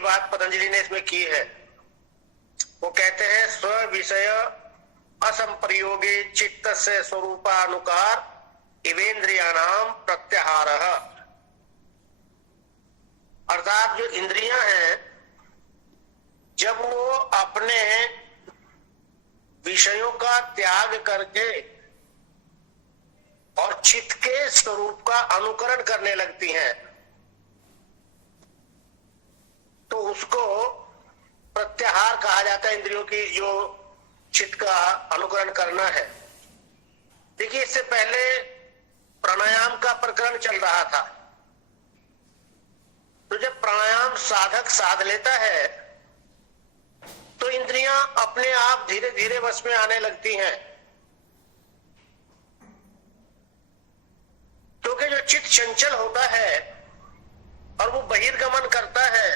बड़ी बात पतंजलि ने इसमें की है। वो कहते हैं स्व विषय असंप्रयोगे चित्तस्य स्वरूपानुकार इवेन्द्रियाणाम प्रत्याहारः। अर्थात जो इंद्रियां हैं जब वो अपने विषयों का त्याग करके और चित्त के स्वरूप का अनुकरण करने लगती हैं तो उसको प्रत्याहार कहा जाता है। इंद्रियों की जो चित्त का अनुकरण करना है। देखिए, इससे पहले प्राणायाम का प्रकरण चल रहा था। तो जब प्राणायाम साधक साध लेता है तो इंद्रियां अपने आप धीरे धीरे वश में आने लगती हैं, क्योंकि जो चित्त चंचल होता है और वो बहिर्गमन करता है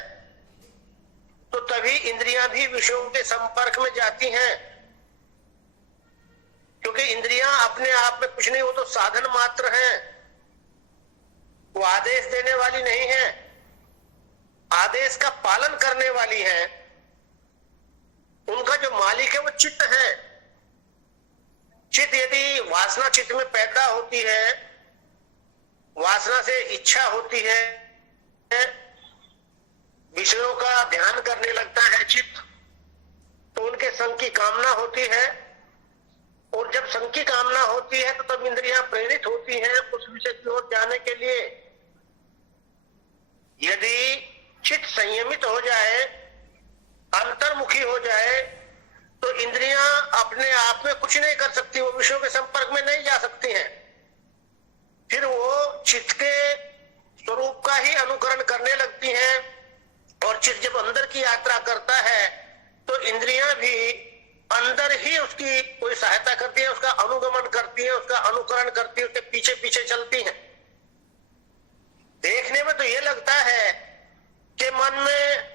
तो तभी इंद्रियां भी विषयों के संपर्क में जाती हैं। क्योंकि इंद्रियां अपने आप में कुछ नहीं, वो तो साधन मात्र हैं, वो आदेश देने वाली नहीं है, आदेश का पालन करने वाली है। उनका जो मालिक है वो चित्त है। चित्त यदि वासना चित्त में पैदा होती है, वासना से इच्छा होती है, विषयों का ध्यान करने लगता है चित्त, तो उनके संग की कामना होती है। और जब संग की कामना होती है तो तब इंद्रियां प्रेरित होती हैं उस विषय की ओर जाने के लिए। यदि चित्त संयमित हो जाए, अंतर्मुखी हो जाए, तो इंद्रियां अपने आप में कुछ नहीं कर सकती, वो विषयों के संपर्क में नहीं जा सकती हैं। फिर वो चित्त के स्वरूप का ही अनुकरण करने लगती हैं। और चित्त जब अंदर की यात्रा करता है तो इंद्रियां भी अंदर ही उसकी कोई सहायता करती है, उसका अनुगमन करती है, उसका अनुकरण करती है, उसके पीछे पीछे चलती हैं। देखने में तो ये लगता है कि मन में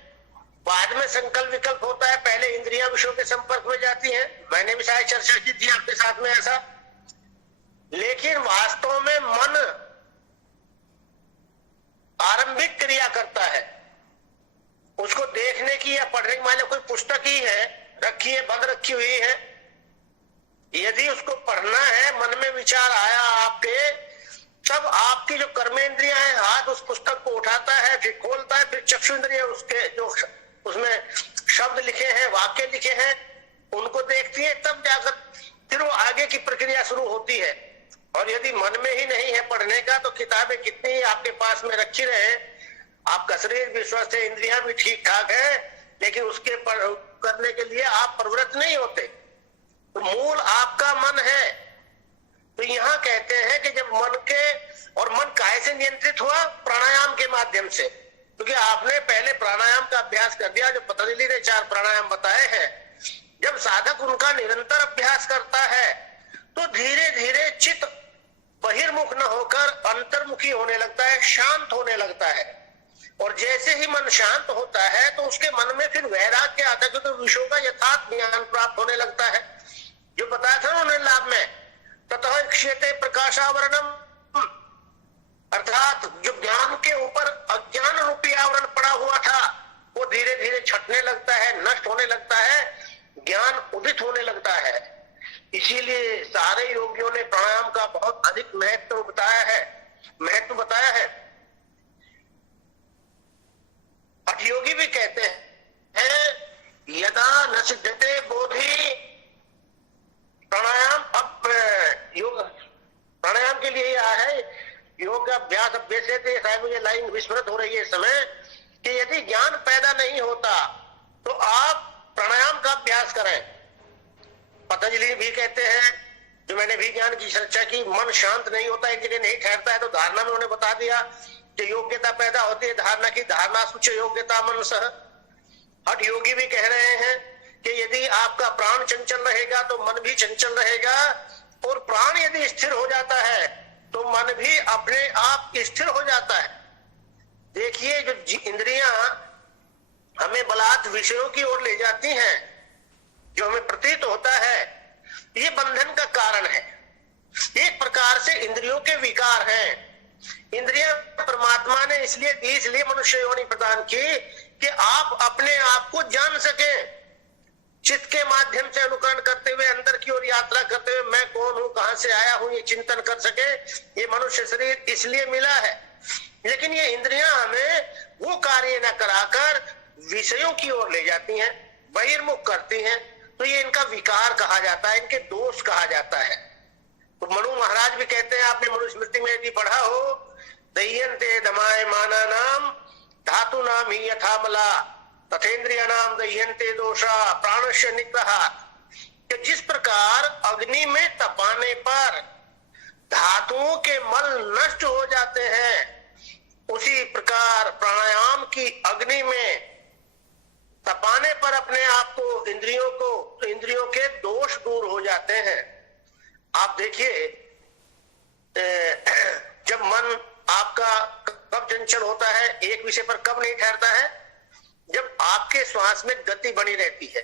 बाद में संकल्प विकल्प होता है, पहले इंद्रियां विषयों के संपर्क में जाती हैं। मैंने भी शायद चर्चा की थी आपके साथ में ऐसा। लेकिन वास्तव में मन आरंभिक क्रिया करता है। उसको देखने की या पढ़ने की, मान लो कोई पुस्तक ही है, रखी है, बंद रखी हुई है, यदि उसको पढ़ना है, मन में विचार आया आपके, तब आपकी जो कर्मेंद्रियां हैं, हाथ उस पुस्तक को उठाता है, फिर खोलता है, फिर चक्षु इंद्रियां उसके जो उसमें शब्द लिखे हैं, वाक्य लिखे हैं, उनको देखती है, तब जाकर फिर वो आगे की प्रक्रिया शुरू होती है। और यदि मन में ही नहीं है पढ़ने का तो किताबें कितनी ही आपके पास में रखी रहे, आपका शरीर भी स्वस्थ है, इंद्रियां भी ठीक ठाक है, लेकिन उसके करने के लिए आप प्रवृत्त नहीं होते। तो मूल आपका मन है। तो यहां कहते हैं कि जब मन के, और मन काहे से नियंत्रित हुआ? प्राणायाम के माध्यम से। क्योंकि आपने पहले प्राणायाम का अभ्यास कर दिया, जो पतंजलि ने 4 प्राणायाम बताए हैं। जब साधक उनका निरंतर अभ्यास करता है तो धीरे धीरे चित्त बहिर्मुख न होकर अंतर्मुखी होने लगता है, शांत होने लगता है। और जैसे ही मन शांत होता है तो उसके मन में फिर वैराग्य आता है, क्योंकि विषयों का यथार्थ ज्ञान प्राप्त होने लगता है। जो बताया था ना उन्होंने लाभ में, ततः क्षेते प्रकाशावरणम, अर्थात जो ज्ञान के ऊपर अज्ञान रूपी आवरण पड़ा हुआ था वो धीरे धीरे छटने लगता है, नष्ट होने लगता है, ज्ञान उदित होने लगता है। इसीलिए सारे योगियों ने प्राणायाम का बहुत अधिक महत्व बताया है। योगी भी कहते हैं यदा न सिद्धते बोधि, प्राणायाम अब योग प्राणायाम के लिए आया है। योग अभ्यास अभ्यसेते, शायद मुझे लाइन विस्मृत हो रही है इस समय, कि यदि ज्ञान पैदा नहीं होता तो आप प्राणायाम का अभ्यास करें। पतंजलि भी कहते हैं, जो मैंने भी ज्ञान की चर्चा की, मन शांत नहीं होता, एक जगह नहीं ठहरता है, तो धारणा में उन्होंने बता दिया कि योग्यता पैदा होती है धारणा की, धारणा सुच योग्यता मनसः। हठ योगी भी कह रहे हैं कि यदि आपका प्राण चंचल रहेगा तो मन भी चंचल रहेगा, और प्राण यदि स्थिर हो जाता है तो मन भी अपने आप स्थिर हो जाता है। देखिए, जो इंद्रियां हमें बलात् विषयों की ओर ले जाती हैं, जो हमें प्रतीत होता है, ये बंधन का कारण है। एक प्रकार से इंद्रियों के विकार हैं। इंद्रियां परमात्मा ने इसलिए दी, इसलिए मनुष्य योनि प्रदान की कि आप आपको जान सके, चित्त के माध्यम से अनुकरण करते हुए अंदर की ओर यात्रा करते हुए मैं कौन हूं, कहां से आया हूं, ये चिंतन कर सके। ये मनुष्य शरीर इसलिए मिला है। लेकिन ये इंद्रियां हमें वो कार्य न कराकर विषयों की ओर ले जाती हैं, बहिर्मुख करती हैं, तो ये इनका विकार कहा जाता है, इनके दोष कहा जाता है। तो मनु महाराज भी कहते हैं, आपने मनुस्मृति में यदि पढ़ा हो, दह्यन्ते दमाय माना नाम धातु नाम ही यथामला तथेन्द्रिय नाम दह्यन्ते दोषा प्राणस्य निग्रह। कि जिस प्रकार अग्नि में तपाने पर धातुओं के मल नष्ट हो जाते हैं, उसी प्रकार प्राणायाम की अग्नि में तपाने पर अपने आप को, इंद्रियों के दोष दूर हो जाते हैं। आप देखिए, जब मन आपका कब चंचल होता है, एक विषय पर कब नहीं ठहरता है, जब आपके श्वास में गति बनी रहती है।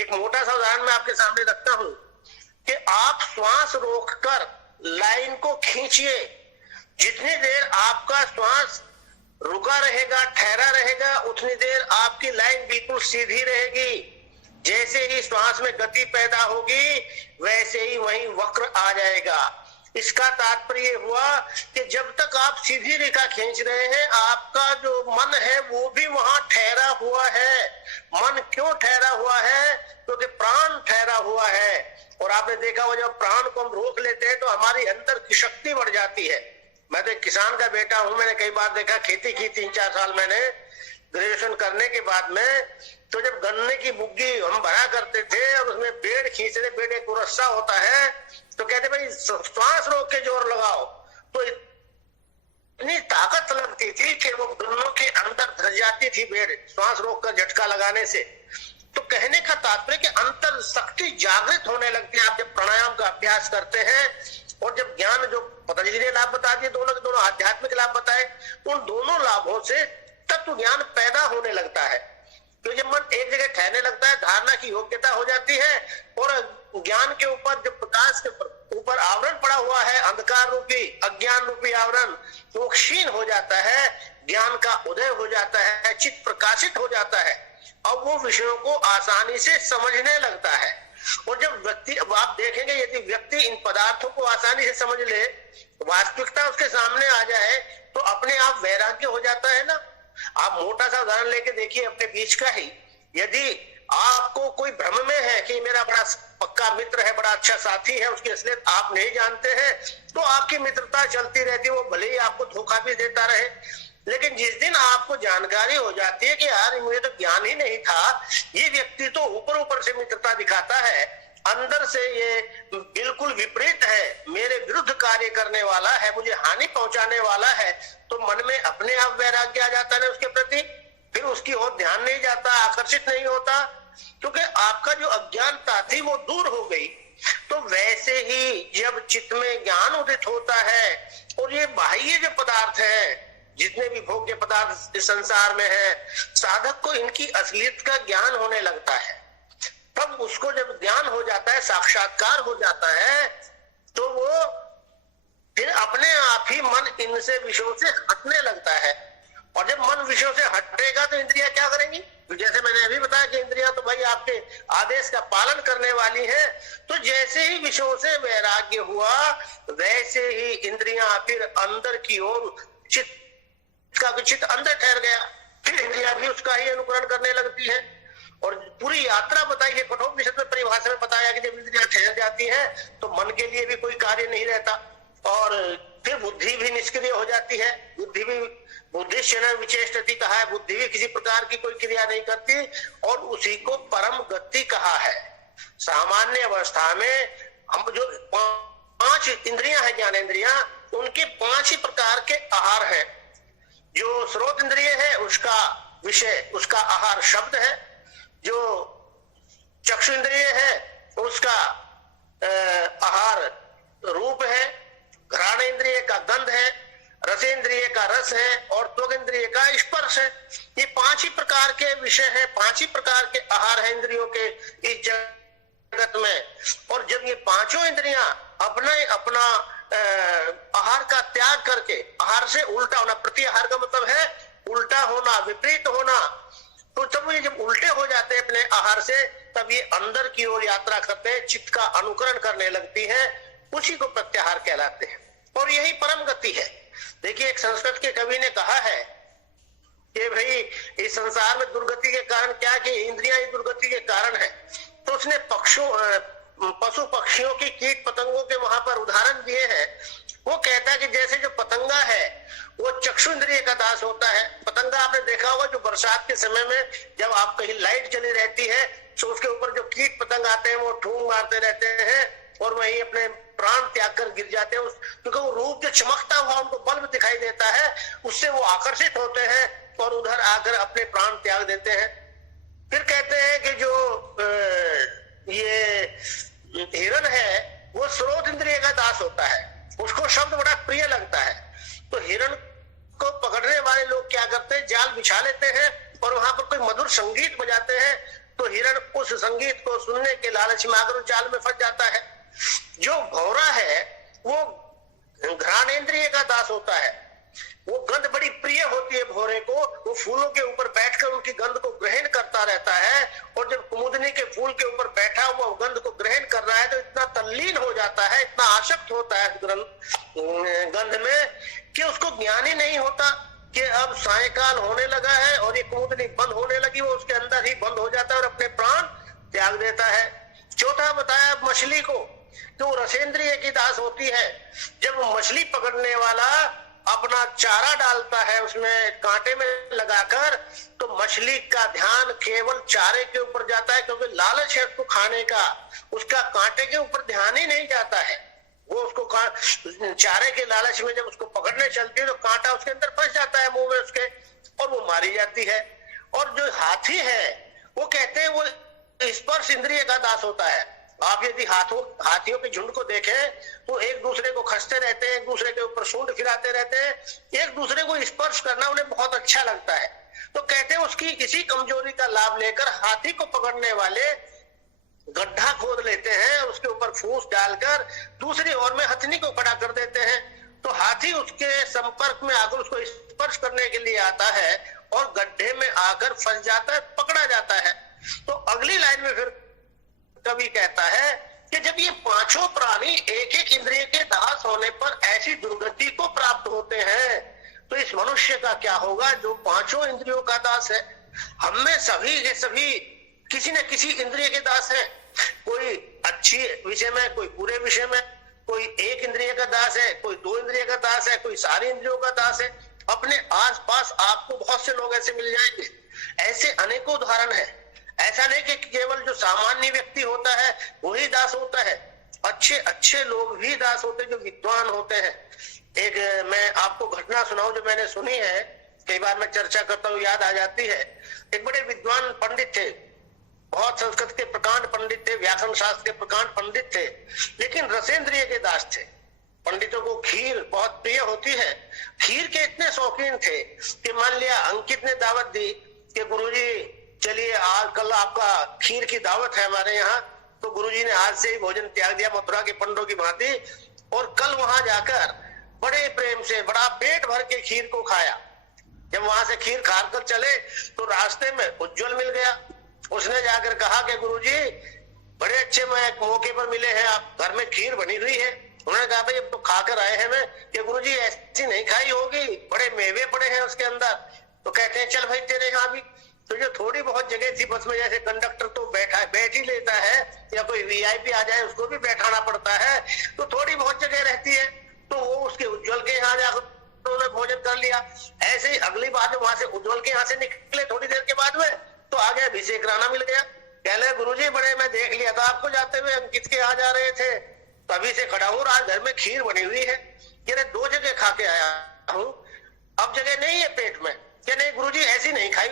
एक मोटा सा उदाहरण मैं आपके सामने रखता हूं कि आप श्वास रोककर लाइन को खींचिए, जितनी देर आपका श्वास रुका रहेगा, ठहरा रहेगा, उतनी देर आपकी लाइन बिल्कुल सीधी रहेगी। जैसे ही श्वास में गति पैदा होगी, वैसे ही वहीं वक्र आ जाएगा। इसका तात्पर्य हुआ कि जब तक आप सीधी रेखा खींच रहे हैं, आपका जो मन है वो भी वहां ठहरा हुआ है। मन क्यों ठहरा हुआ है? क्योंकि प्राण ठहरा हुआ है। और आपने देखा हो, जब प्राण को हम रोक लेते हैं तो हमारी अंदर की शक्ति बढ़ जाती है। मैं तो एक किसान का बेटा हूं, मैंने कई बार देखा, खेती की 3-4 साल मैंने ग्रेजुएशन करने के बाद में, तो जब गन्ने की बुग्गी हम भरा करते थे और उसमें पेड़ खींचने, पेड़ एक रस्सा होता है, तो कहते भाई श्वास रोक के जोर लगाओ, तो इतनी ताकत लगती थी कि वो गन्नों के अंदर धस जाती थी पेड़, श्वास रोक कर झटका लगाने से। तो कहने का तात्पर्य कि अंतर शक्ति जागृत होने लगती है आप जब प्राणायाम का अभ्यास करते हैं। और जब ज्ञान, जो पतंजलि ने लाभ बता दिए, दोनों के दोनों आध्यात्मिक लाभ बताए, उन दोनों लाभों से तत्व ज्ञान पैदा होने लगता है। तो जब मन एक जगह ठहरने लगता है, धारणा की योग्यता हो जाती है, और ज्ञान के ऊपर, जब प्रकाश के ऊपर आवरण पड़ा हुआ है, अंधकार रूपी, अज्ञान रूपी आवरण, तो क्षीण हो जाता है, ज्ञान का उदय हो जाता है, चित्त प्रकाशित हो जाता है, और वो विषयों को आसानी से समझने लगता है। और जब व्यक्ति, अब आप देखेंगे, यदि व्यक्ति इन पदार्थों को आसानी से समझ ले, वास्तविकता उसके सामने आ जाए, तो अपने आप वैराग्य हो जाता है ना। आप मोटा सा उदाहरण लेके देखिए अपने बीच का ही, यदि आपको कोई भ्रम में है कि मेरा बड़ा पक्का मित्र है, बड़ा अच्छा साथी है, उसकी असलियत आप नहीं जानते हैं, तो आपकी मित्रता चलती रहती है, वो भले ही आपको धोखा भी देता रहे। लेकिन जिस दिन आपको जानकारी हो जाती है कि यार मुझे तो ज्ञान ही नहीं था, ये व्यक्ति तो ऊपर ऊपर से मित्रता दिखाता है, अंदर से ये बिल्कुल विपरीत है, मेरे विरुद्ध कार्य करने वाला है, मुझे हानि पहुंचाने वाला है, तो मन में अपने आप वैराग्य आ जाता है उसके प्रति। फिर उसकी ओर ध्यान नहीं जाता, आकर्षित नहीं होता, क्योंकि आपका जो अज्ञानता थी वो दूर हो गई। तो वैसे ही जब चित्त में ज्ञान उदित होता है, और ये बाह्य जो पदार्थ है, जितने भी भोग्य पदार्थ इस संसार में है, साधक को इनकी असलियत का ज्ञान होने लगता है। तब उसको जब ज्ञान हो जाता है, साक्षात्कार हो जाता है, तो वो फिर अपने आप ही मन इनसे विषयों से हटने लगता है। और जब मन विषयों से हटेगा तो इंद्रियां क्या करेंगी? जैसे मैंने अभी बताया कि इंद्रियां तो भाई आपके आदेश का पालन करने वाली है। तो जैसे ही विषयों से वैराग्य हुआ, वैसे ही इंद्रियां फिर अंदर की ओर, चित्त अंदर ठहर गया, फिर इंद्रियां भी उसका ही अनुकरण करने लगती है। और पूरी यात्रा बताई है, कठोपनिषद में परिभाषा में बताया कि जब इंद्रियां ठहर जाती है तो मन के लिए भी कोई कार्य नहीं रहता, और फिर बुद्धि भी निष्क्रिय हो जाती है। बुद्धि क्षण विचेष्टति कहा है, बुद्धि भी किसी प्रकार की कोई क्रिया नहीं करती, और उसी को परम गति कहा है। सामान्य अवस्था में हम जो 5 इंद्रियां हैं, ज्ञानेंद्रियां, उनके 5 ही प्रकार के आहार हैं। जो स्रोत इंद्रिय है, उसका विषय, उसका आहार शब्द है। जो चक्षु इंद्रिय है, उसका आहार रूप है। घ्राण इंद्रिय का गंध है, रसेंद्रिय का रस है, और त्वग इंद्रिय का स्पर्श है। ये 5 ही प्रकार के विषय हैं, 5 ही प्रकार के आहार है इंद्रियों के इस जगत में। और जब ये 5 इंद्रियां अपना आहार का त्याग करके, आहार से उल्टा होना, प्रति आहार का मतलब है उल्टा होना, विपरीत होना, तो जब ये जब आहार से तब ये अंदर की ओर यात्रा करते हैं, चित्त का अनुकरण करने लगती है, उसी को प्रत्याहार कहलाते हैं। और यही परम गति है। देखिए, एक संस्कृत के कवि ने कहा है कि भाई इस संसार में दुर्गति के कारण क्या, कि इंद्रियां ही दुर्गति के कारण है। तो उसने पशु पक्षियों की, कीट पतंगों के वहां पर उदाहरण दिए हैं। वो कहता है कि जैसे जो पतंगा है वो चक्षु इंद्रिय का दास होता है। पतंगा आपने देखा होगा, जो बरसात के समय में जब आप कहीं लाइट जली रहती है तो उसके ऊपर जो कीट पतंग आते हैं वो ठूंग मारते रहते हैं और वही अपने प्राण त्याग कर गिर जाते हैं, क्योंकि वो रूप जो चमकता हुआ उनको बल्ब दिखाई देता है, उससे वो आकर्षित होते हैं और उधर आकर अपने प्राण त्याग देते हैं। फिर कहते हैं कि जो ये हिरण है वो स्रोत इंद्रिय का दास होता है, उसको शब्द बड़ा प्रिय लगता है। तो हिरण को पकड़ने वाले लोग क्या करते हैं, जाल बिछा लेते हैं और वहां पर कोई मधुर संगीत बजाते हैं, तो हिरण उस संगीत को सुनने के लालच में आकर जाल में फंस जाता है। जो भौरा है वो घ्राणेंद्रिय का दास होता है, वो गंध बड़ी प्रिय होती है भौरे को, वो फूलों के ऊपर बैठकर उनकी गंध को ग्रहण करता रहता है, और जब कुमुदनी के फूल के ऊपर बैठा हुआ गंध को ग्रहण कर रहा है तो इतना तल्लीन हो जाता है, इतना आसक्त होता है गंध में कि उसको ज्ञान ही नहीं होता कि अब सायंकाल होने लगा है और ये कुमुदनी बंद होने लगी। वो उसके अंदर ही बंद हो जाता है और अपने प्राण त्याग देता है। चौथा बताया मछली को, तो रसेंद्रिय की दास होती है। जब मछली पकड़ने वाला अपना चारा डालता है उसमें कांटे में लगाकर, तो मछली का ध्यान केवल चारे के ऊपर जाता है, क्योंकि लालच है उसको खाने का, उसका कांटे के ऊपर ध्यान ही नहीं जाता है। वो उसको चारे के लालच में जब उसको पकड़ने चलती है तो कांटा उसके अंदर फंस जाता है मुंह में उसके, और वो मारी जाती है। और जो हाथी है वो कहते हैं वो स्पर्श इंद्रिय का दास होता है। आप यदि हाथियों के झुंड को देखें तो एक दूसरे को खसते रहते हैं, एक दूसरे के ऊपर सूंड फिराते रहते हैं, एक दूसरे को स्पर्श करना उन्हें बहुत अच्छा लगता है। तो कहते हैं उसकी इसी कमजोरी का लाभ लेकर हाथी को पकड़ने वाले गड्ढा खोद लेते हैं, उसके ऊपर फूस डालकर दूसरी ओर में हथनी को खड़ा कर देते हैं, तो हाथी उसके संपर्क में आकर उसको स्पर्श करने के लिए आता है और गड्ढे में आकर फंस जाता है, पकड़ा जाता है। तो अगली लाइन में फिर कवि कहता है कि जब ये पांचों प्राणी एक एक इंद्रिय के दास होने पर ऐसी दुर्गति को प्राप्त होते हैं, तो इस मनुष्य का क्या होगा जो पांचों इंद्रियों का दास है। हम में सभी के सभी किसी न किसी इंद्रिय के दास है, कोई अच्छी विषय में, कोई बुरे विषय में, कोई एक इंद्रिय का दास है, कोई दो इंद्रिय का दास है, कोई सारी इंद्रियों का दास है। अपने आसपास आपको बहुत से लोग ऐसे मिल जाएंगे, ऐसे अनेकों उदाहरण है। ऐसा नहीं कि केवल जो सामान्य व्यक्ति होता है वही दास होता है, अच्छे अच्छे लोग भी दास होते हैं जो विद्वान होते हैं। एक मैं आपको घटना सुनाऊं जो मैंने सुनी है, कई बार मैं चर्चा करता हूँ याद आ जाती है। एक बड़े विद्वान पंडित थे, बहुत संस्कृत के प्रकांड पंडित थे, व्याकरण शास्त्र के प्रकांड पंडित थे, लेकिन रसेंद्रिय के दास थे। पंडितों को खीर बहुत प्रिय होती है, खीर के इतने शौकीन थे कि मान लिया अंकित ने दावत दी कि गुरुजी चलिए आज कल आपका खीर की दावत है हमारे यहाँ, तो गुरुजी ने आज से ही भोजन त्याग दिया मथुरा के पंडों की भांति, और कल वहां जाकर बड़े प्रेम से बड़ा पेट भर के खीर को खाया। जब वहां से खीर खाकर चले तो रास्ते में उज्जवल मिल गया। उसने जाकर कहा कि गुरुजी बड़े अच्छे मौके पर मिले हैं, आप घर में खीर बनी हुई है। उन्होंने कहा भाई अब तो खाकर आए हैं मैं, कि गुरुजी ऐसी नहीं खाई होगी, बड़े मेवे पड़े हैं उसके अंदर। तो कहते हैं चल भाई तेरे यहाँ भी। तो जो थोड़ी बहुत जगह थी बस में, जैसे कंडक्टर तो बैठ ही लेता है, या कोई वीआईपी आ जाए उसको भी बैठाना पड़ता है, तो थोड़ी बहुत जगह रहती है, तो वो उसके उज्जवल के यहाँ जाकर उन्होंने भोजन कर लिया। ऐसे ही अगली बात वहां से उज्जवल के यहाँ से निकले थोड़ी देर के बाद में, तो आगे अभिषेक राणा मिल गया। कहने गुरुजी बड़े मैं देख लिया था आपको जाते हुए, अंकित के यहाँ जा रहे थे, तभी से खड़ा हूँ, आज घर में खीर बनी हुई है, कि 2 जगह खा के आया हूँ, अब जगह नहीं है पेट में। कि नहीं गुरुजी ऐसी नहीं खाई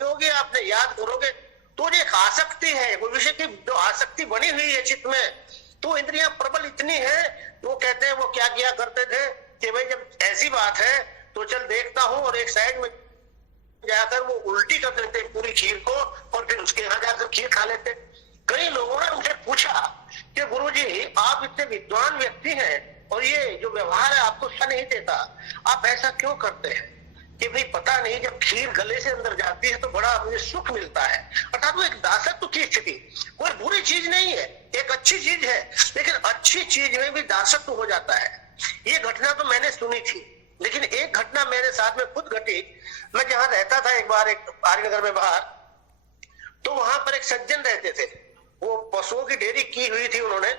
होगी, आपने याद करोगे। तो ये आसक्ति है, वो विषय की जो आसक्ति बनी हुई है चित्त में, तो इंद्रियां प्रबल इतनी है। वो कहते हैं वो क्या किया करते थे कि भाई जब ऐसी बात है तो चल देखता हूँ, और एक साइड में जाकर वो उल्टी कर देते पूरी खीर को, और फिर उसके यहाँ जाकर खीर खा लेते। कई लोगों ने मुझे पूछा कि गुरुजी आप इतने विद्वान व्यक्ति हैं और ये जो व्यवहार है आपको अच्छा नहीं देता, आप ऐसा क्यों करते हैं? कि भाई पता नहीं, जब खीर गले से अंदर जाती है तो बड़ा मुझे सुख मिलता है। अर्थात वो एक दासत्व की स्थिति कोई बुरी चीज नहीं है, एक अच्छी चीज है, लेकिन अच्छी चीज में भी दासत्व हो जाता है। ये घटना तो मैंने सुनी थी, लेकिन एक घटना मेरे साथ में खुद घटी। मैं जहां रहता था एक बार, एक आर्यनगर में बाहर, तो वहां पर एक सज्जन रहते थे। वो पशुओं की डेयरी की हुई थी, उन्होंने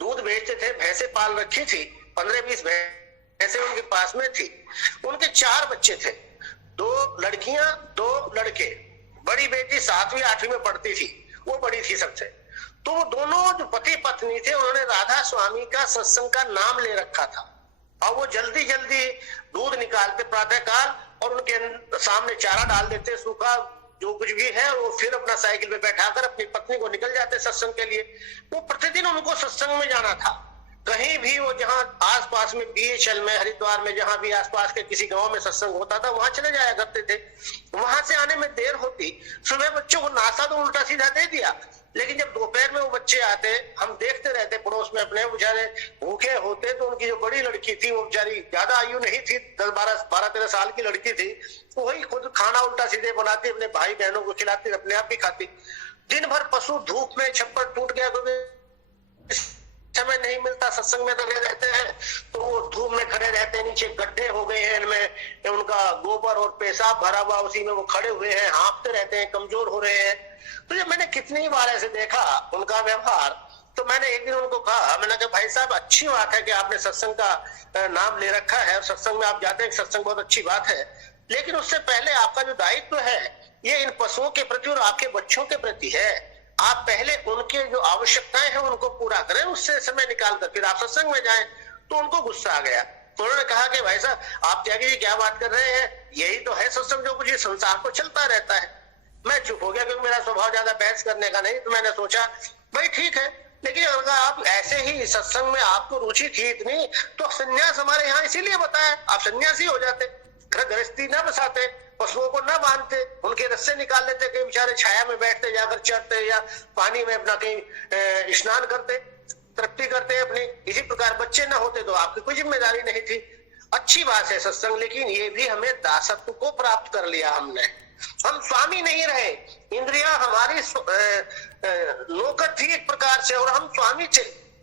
दूध बेचते थे, भैंसे पाल रखी थी, 15-20 भैंसे उनके पास में थी। उनके 4 बच्चे थे, 2 लड़कियां 2 लड़के। बड़ी बेटी 7वीं 8वीं में पढ़ती थी, वो बड़ी थी सबसे। तो वो दोनों जो पति पत्नी थे, उन्होंने राधा स्वामी का सत्संग का नाम ले रखा था। और वो जल्दी जल्दी दूध निकालते प्रातः काल, और उनके सामने चारा डाल देते सूखा जो कुछ भी है, वो फिर अपना साइकिल पे बैठाकर अपनी पत्नी को निकल जाते सत्संग के लिए। वो प्रतिदिन उनको सत्संग में जाना था। कहीं भी वो जहां आसपास में बीएचएल में, हरिद्वार में, जहां भी आसपास के किसी गांव में सत्संग होता था, वहां चले जाया करते थे। वहां से आने में देर होती, सुबह बच्चों को नाश्ता तो उल्टा सीधा दे दिया, लेकिन जब दोपहर में वो बच्चे आते, हम देखते रहते पड़ोस में अपने, बेचारे भूखे होते। तो उनकी जो बड़ी लड़की थी, वो बेचारी ज्यादा आयु नहीं थी, 12-13 साल की लड़की थी, वही खुद खाना उल्टा सीधे बनाती, अपने भाई बहनों को खिलाती, अपने आप भी खाती। दिन भर पशु धूप में, छप्पर टूट गया, समय नहीं मिलता, सत्संग में लगे रहते हैं, तो वो धूप में खड़े रहते हैं। नीचे गड्ढे हो गए हैं, इनमें उनका गोबर और पेशाब भरा हुआ, उसी में वो खड़े हुए हैं, हाँफते रहते हैं, कमजोर हो रहे हैं। तो जब मैंने कितनी बार ऐसे देखा उनका व्यवहार, तो मैंने एक दिन उनको कहा, मैंने कहा भाई साहब, अच्छी बात है कि आपने सत्संग का नाम ले रखा है, सत्संग में आप जाते हैं, सत्संग बहुत अच्छी बात है, लेकिन उससे पहले आपका जो दायित्व है, ये इन पशुओं के प्रति और आपके बच्चों के प्रति है। आप पहले उनके जो आवश्यकताएं हैं उनको पूरा करें, उससे समय निकाल कर फिर आप सत्संग में जाएं। तो उनको गुस्सा आ गया। तो उन्होंने कहा कि भाई साहब, आप त्यागी जी क्या बात कर रहे हैं, यही तो है सत्संग, जो कुछ ये संसार को चलता रहता है। मैं चुप हो गया, क्योंकि मेरा स्वभाव ज्यादा बहस करने का नहीं। तो मैंने सोचा भाई ठीक है, लेकिन अगर आप ऐसे ही सत्संग में आपको रुचि थी इतनी, तो संन्यास हमारे यहाँ इसीलिए बताया, आप सन्यासी हो जाते, घर गृहस्थी न बसाते, पशुओं को न बांधते, उनके रस्से निकाल लेते, कहीं बेचारे छाया में बैठते, जाकर चढ़ते या पानी में अपना कहीं स्नान करते, तृप्ति करते अपनी। इसी प्रकार बच्चे न होते तो आपकी कोई जिम्मेदारी नहीं थी। अच्छी बात है सत्संग, लेकिन ये भी हमें दासत्व को प्राप्त कर लिया हमने। हम स्वामी नहीं रहे, इंद्रियां हमारी नौकर थी एक प्रकार से, और हम स्वामी थे।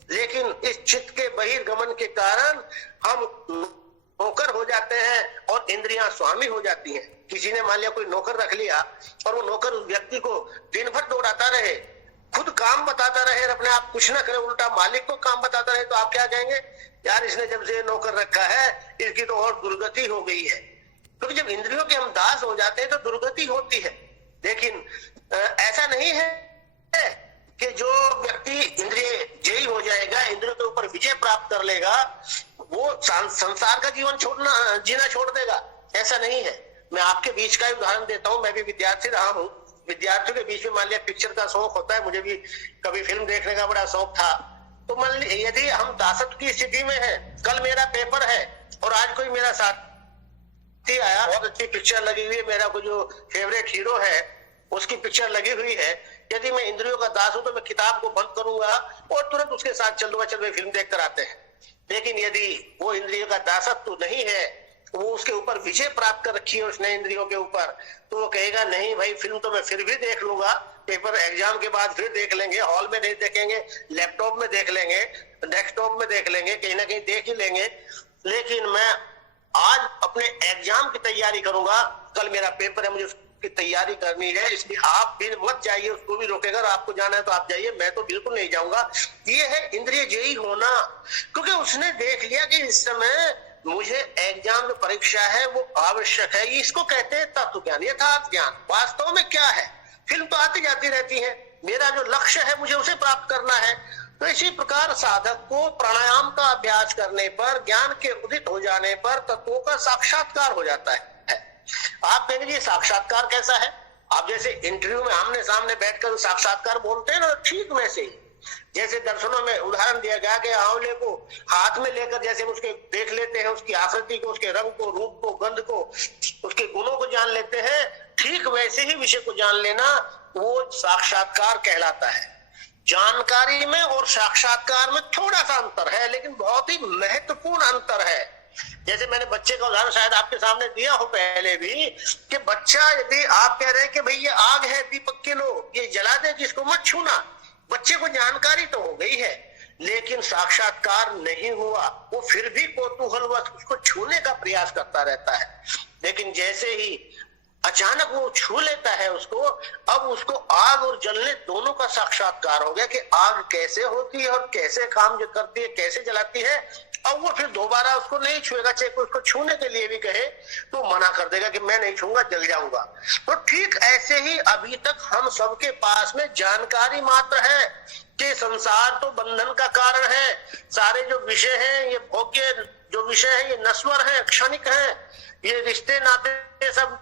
लेकिन इस चित्त के बहिर्गमन के कारण हम नौकर हो जाते हैं और इंद्रियां स्वामी हो जाती हैं। किसी ने मान लिया कोई नौकर रख लिया, और वो नौकर उस व्यक्ति को दिन भर दौड़ाता रहे, खुद काम बताता रहे, अपने आप कुछ ना करे, उल्टा मालिक को काम बताता रहे, तो आप क्या कहेंगे, यार इसने जब से नौकर रखा है, इसकी तो और दुर्गति हो गई है। क्योंकि जब इंद्रियों के हम दास हो जाते हैं तो दुर्गति होती है। लेकिन ऐसा नहीं है कि जो व्यक्ति इंद्रिय जयी हो जाएगा, इंद्रियों के ऊपर विजय प्राप्त कर लेगा, वो संसार का जीवन जीना छोड़ देगा, ऐसा नहीं है। मैं आपके बीच का उदाहरण देता हूँ, मैं भी विद्यार्थी रहा हूँ। विद्यार्थियों के बीच में मान लिया पिक्चर का शौक होता है, मुझे भी कभी फिल्म देखने का बड़ा शौक था। तो मान लिया यदि हम दासत्व की स्थिति में है, कल मेरा पेपर है और आज कोई मेरा साथी आया, बहुत अच्छी पिक्चर लगी हुई है, मेरा कोई जो फेवरेट हीरो है उसकी पिक्चर लगी हुई है, यदि मैं इंद्रियों का दास हूं तो मैं किताब को बंद करूंगा और तुरंत उसके साथ चल दूंगा, चल भाई फिल्म देख कर आते हैं। लेकिन यदि वो इंद्रियों का दासत्व नहीं है, वो उसके ऊपर विजय प्राप्त कर रखी है उसने इंद्रियों के ऊपर, तो वो कहेगा नहीं भाई, फिल्म तो मैं फिर भी देख लूंगा, पेपर एग्जाम के बाद फिर देख लेंगे, हॉल में नहीं देखेंगे, लैपटॉप में देख लेंगे, डेस्कटॉप में देख लेंगे, कहीं ना कहीं देख ही लेंगे, लेकिन मैं आज अपने एग्जाम की तैयारी करूंगा, कल मेरा पेपर है, मुझे उसकी तैयारी करनी है, इसलिए आप भी मत जाइए, उसको भी रोकेगा, अगर आपको जाना है तो आप जाइए, मैं तो बिल्कुल नहीं जाऊंगा। ये है इंद्रिय जयी होना, क्योंकि उसने देख लिया कि इस समय मुझे एग्जाम में परीक्षा है, वो आवश्यक है। इसको कहते हैं तत्व ज्ञान, यथार्थ ज्ञान। वास्तव में क्या है, फिल्म तो आती जाती रहती है, मेरा जो लक्ष्य है मुझे उसे प्राप्त करना है। तो इसी प्रकार साधक को प्राणायाम का अभ्यास करने पर, ज्ञान के उदित हो जाने पर तत्वों का साक्षात्कार हो जाता है। आप कहेंगे ये साक्षात्कार कैसा है? आप जैसे इंटरव्यू में आमने सामने बैठकर साक्षात्कार बोलते हैं ना, ठीक वैसे ही। जैसे दर्शनों में उदाहरण दिया गया कि आंवले को हाथ में लेकर जैसे उसके देख लेते हैं, उसकी आकृति को, उसके रंग को, रूप को, गंध को, उसके गुणों को जान लेते हैं, ठीक वैसे ही विषय को जान लेना वो साक्षात्कार कहलाता है। जानकारी में और साक्षात्कार में थोड़ा सा अंतर है, लेकिन बहुत ही महत्वपूर्ण अंतर है। जैसे मैंने बच्चे का उदाहरण शायद आपके सामने दिया हो पहले भी, कि बच्चा यदि आप कह रहे हैं कि भाई ये आग है, दीपक के लो, ये जला दे, जिसको मत छूना, बच्चे को जानकारी तो हो गई है लेकिन साक्षात्कार नहीं हुआ, वो फिर भी कौतूहलवश उसको छूने का प्रयास करता रहता है। लेकिन जैसे ही अचानक वो छू लेता है उसको, अब उसको आग और जलने दोनों का साक्षात्कार हो गया कि आग कैसे होती है और कैसे काम करती है, कैसे जलाती है। अब वो फिर दोबारा उसको नहीं छुएगा, चाहे कोई उसको छूने के लिए भी कहे तो मना कर देगा कि मैं नहीं छूंगा, जल जाऊंगा। तो ठीक ऐसे ही अभी तक हम सबके पास में जानकारी मात्र है कि संसार तो बंधन का कारण है, सारे जो विषय हैं ये भोग्य जो विषय है ये नश्वर है, क्षणिक है, ये रिश्ते नाते सब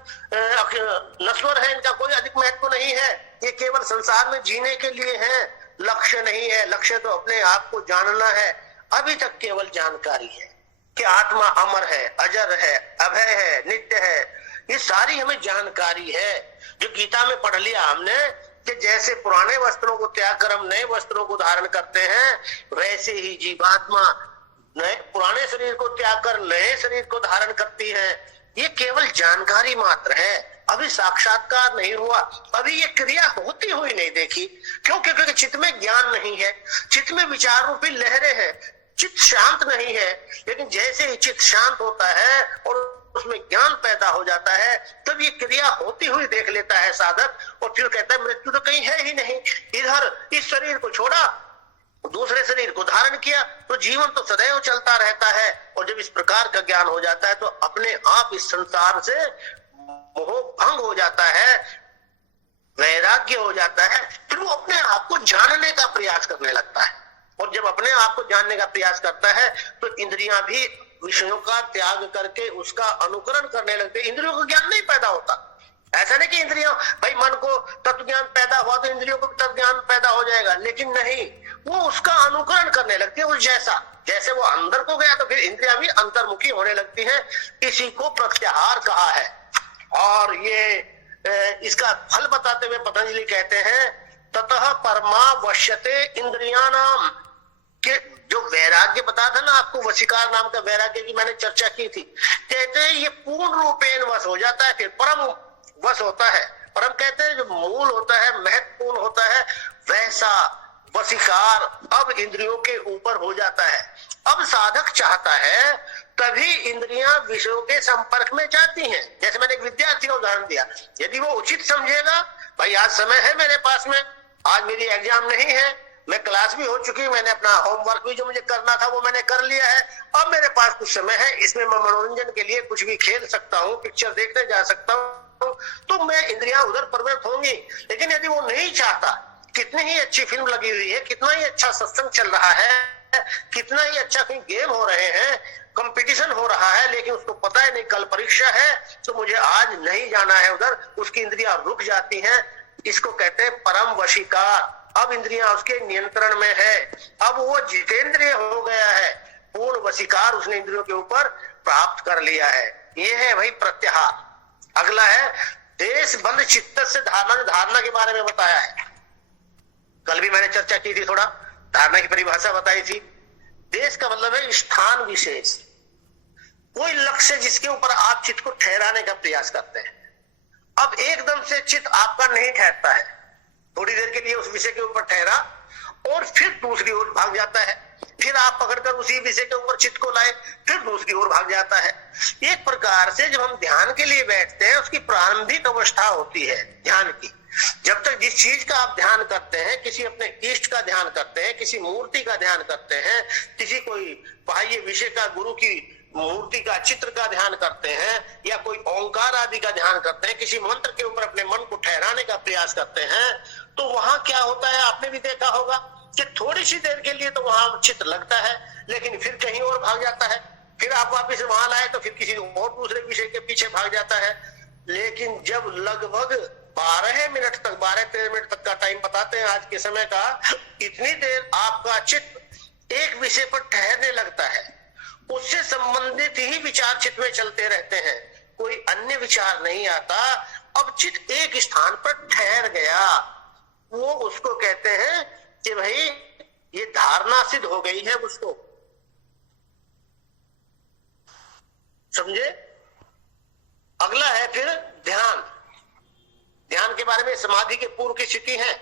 नश्वर है, इनका कोई अधिक महत्व नहीं है, ये केवल संसार में जीने के लिए है, लक्ष्य नहीं है। लक्ष्य तो अपने आप को जानना है। अभी तक केवल जानकारी है कि आत्मा अमर है, अजर है, अभय है, नित्य है, ये सारी हमें जानकारी है। जो गीता में पढ़ लिया हमने कि जैसे पुराने वस्त्रों को त्याग कर हम नए वस्त्रों को धारण करते हैं, वैसे ही जीवात्मा नए पुराने शरीर को त्याग कर नए शरीर को धारण करती है। ये केवल जानकारी मात्र है, अभी साक्षात्कार नहीं हुआ, अभी ये क्रिया होती हुई नहीं देखी। क्यों? क्योंकि चित्त में ज्ञान नहीं है, चित्त में विचार रूपी लहरें हैं, चित्त शांत नहीं है। लेकिन जैसे ही चित्त शांत होता है और उसमें ज्ञान पैदा हो जाता है, तब ये क्रिया होती हुई देख लेता है साधक, और फिर कहता है मृत्यु तो कहीं है ही नहीं, इधर इस शरीर को छोड़ा दूसरे शरीर को धारण किया तो जीवन तो सदैव चलता रहता है। और जब इस प्रकार का ज्ञान हो जाता है तो अपने आप इस संसार से मोह भंग हो जाता है, वैराग्य हो जाता है, फिर वो अपने आप को जानने का प्रयास करने लगता है। और जब अपने आप को जानने का प्रयास करता है तो इंद्रियां भी विषयों का त्याग करके उसका अनुकरण करने लगते। इंद्रियों को ज्ञान नहीं पैदा होता, ऐसा नहीं कि इंद्रियों भाई मन को तत्व ज्ञान पैदा हुआ तो इंद्रियों को तत्व ज्ञान पैदा हो जाएगा, लेकिन नहीं, वो उसका अनुकरण करने लगती है उस जैसा। जैसे वो अंदर को गया तो फिर इंद्रियां भी अंतर्मुखी होने लगती हैं। इसी को प्रत्याहार कहा है। और ये इसका फल बताते हुए पतंजलि कहते हैं ततः परमा वश्यते इंद्रियाणाम, के जो वैराग्य बताया था ना आपको, वशीकार नाम का वैराग्य की मैंने चर्चा की थी, कहते हैं ये पूर्ण रूपेण वश हो जाता है, फिर परम वश होता है। परम कहते हैं जो मूल होता है, महत्वपूर्ण होता है, वैसा वशीकार अब इंद्रियों के ऊपर हो जाता है। अब साधक चाहता है तभी इंद्रियां विषयों के संपर्क में जाती हैं। जैसे मैंने एक विद्यार्थी का उदाहरण दिया, यदि वो उचित समझेगा, भाई आज समय है मेरे पास में, आज मेरी एग्जाम नहीं है, मैं क्लास भी हो चुकी, मैंने अपना होमवर्क भी जो मुझे करना था वो मैंने कर लिया है, अब मेरे पास कुछ समय है, इसमें मैं मनोरंजन के लिए कुछ भी खेल सकता हूँ, पिक्चर देखने जा सकता हूँ, तो मैं इंद्रियां उधर प्रवृत्त होंगी। लेकिन यदि वो नहीं चाहता, कितनी ही अच्छी फिल्म लगी हुई है, कितना ही अच्छा सत्संग चल रहा है, कितना ही अच्छा कहीं गेम हो रहे हैं, कंपटीशन हो रहा है, लेकिन उसको पता है नहीं कल परीक्षा है तो मुझे आज नहीं जाना है उधर, उसकी इंद्रियां रुक जाती हैं। इसको कहते हैं परम वशीकार। अब इंद्रियां उसके नियंत्रण में है, अब वो जितेंद्रिय हो गया है, पूर्ण वशीकार उसने इंद्रियों के ऊपर प्राप्त कर लिया है। ये है भाई प्रत्याहार। अगला है देश बंद चित्त से धारणा। धारणा के बारे में बताया है, कल भी मैंने चर्चा की थी, थोड़ा धारणा की परिभाषा बताई थी। देश का मतलब है स्थान विशेष, कोई लक्ष्य जिसके ऊपर आप चित्त को ठहराने का प्रयास करते हैं। अब एकदम से चित्त आपका नहीं ठहरता है, थोड़ी देर के लिए उस विषय के ऊपर ठहरा और फिर दूसरी ओर भाग जाता है, फिर आप पकड़कर उसी विषय के ऊपर चित्त को लाए, फिर दूसरी ओर भाग जाता है। एक प्रकार से जब हम ध्यान के लिए बैठते हैं, उसकी प्रारंभिक अवस्था होती है ध्यान की। जब तक जिस चीज का आप ध्यान करते हैं, किसी अपने इष्ट का ध्यान करते हैं, किसी मूर्ति का ध्यान करते हैं, किसी कोई बाह्य विषय का, गुरु की मूर्ति का, चित्र का ध्यान करते हैं, या कोई ओंकार आदि का ध्यान करते हैं, किसी मंत्र के ऊपर अपने मन को ठहराने का प्रयास करते हैं, तो वहां क्या होता है आपने भी देखा होगा कि थोड़ी सी देर के लिए तो वहां चित्त लगता है, लेकिन फिर कहीं और भाग जाता है, फिर आप वापिस वहां लाए तो फिर किसी और दूसरे विषय के पीछे भाग जाता है। लेकिन जब लगभग 12 मिनट तक, 12-13 मिनट तक का टाइम बताते हैं आज के समय का, इतनी देर आपका चित्त एक विषय पर ठहरने लगता है, उससे संबंधित ही विचार चित्त में चलते रहते हैं, कोई अन्य विचार नहीं आता। अब चित्त एक स्थान पर ठहर गया, वो उसको कहते हैं कि भाई ये धारणा सिद्ध हो गई है। उसको समझे। अगला है फिर ध्यान। ध्यान के बारे में समाधि के पूर्व की स्थिति है।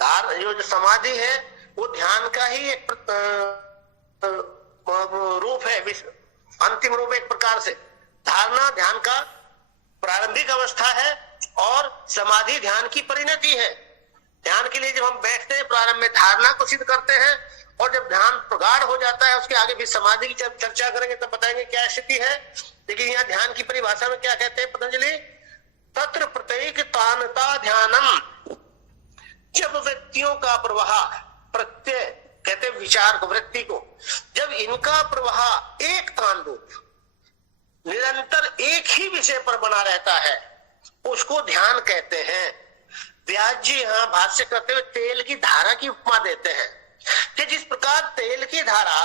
जो समाधि है वो ध्यान का ही एक रूप है, अंतिम रूप एक प्रकार से। धारणा ध्यान का प्रारंभिक अवस्था है और समाधि ध्यान की परिणति है। ध्यान के लिए जब हम बैठते हैं प्रारंभ में धारणा को सिद्ध करते हैं, और जब ध्यान प्रगाढ़ हो जाता है उसके आगे फिर समाधि की जब चर्चा करेंगे तब बताएंगे क्या स्थिति है। लेकिन यहाँ ध्यान की परिभाषा में क्या कहते हैं पतंजलि, तत्र प्रत्येक तानता ध्यानम। जब व्यक्तियों का प्रवाह, प्रत्यय कहते विचार को, वृत्ति को, जब इनका प्रवाह एक तान रूप निरंतर एक ही विषय पर बना रहता है उसको ध्यान कहते हैं। व्यास जी यहाँ भाष्य करते हुए तेल की धारा की उपमा देते हैं कि जिस प्रकार तेल की धारा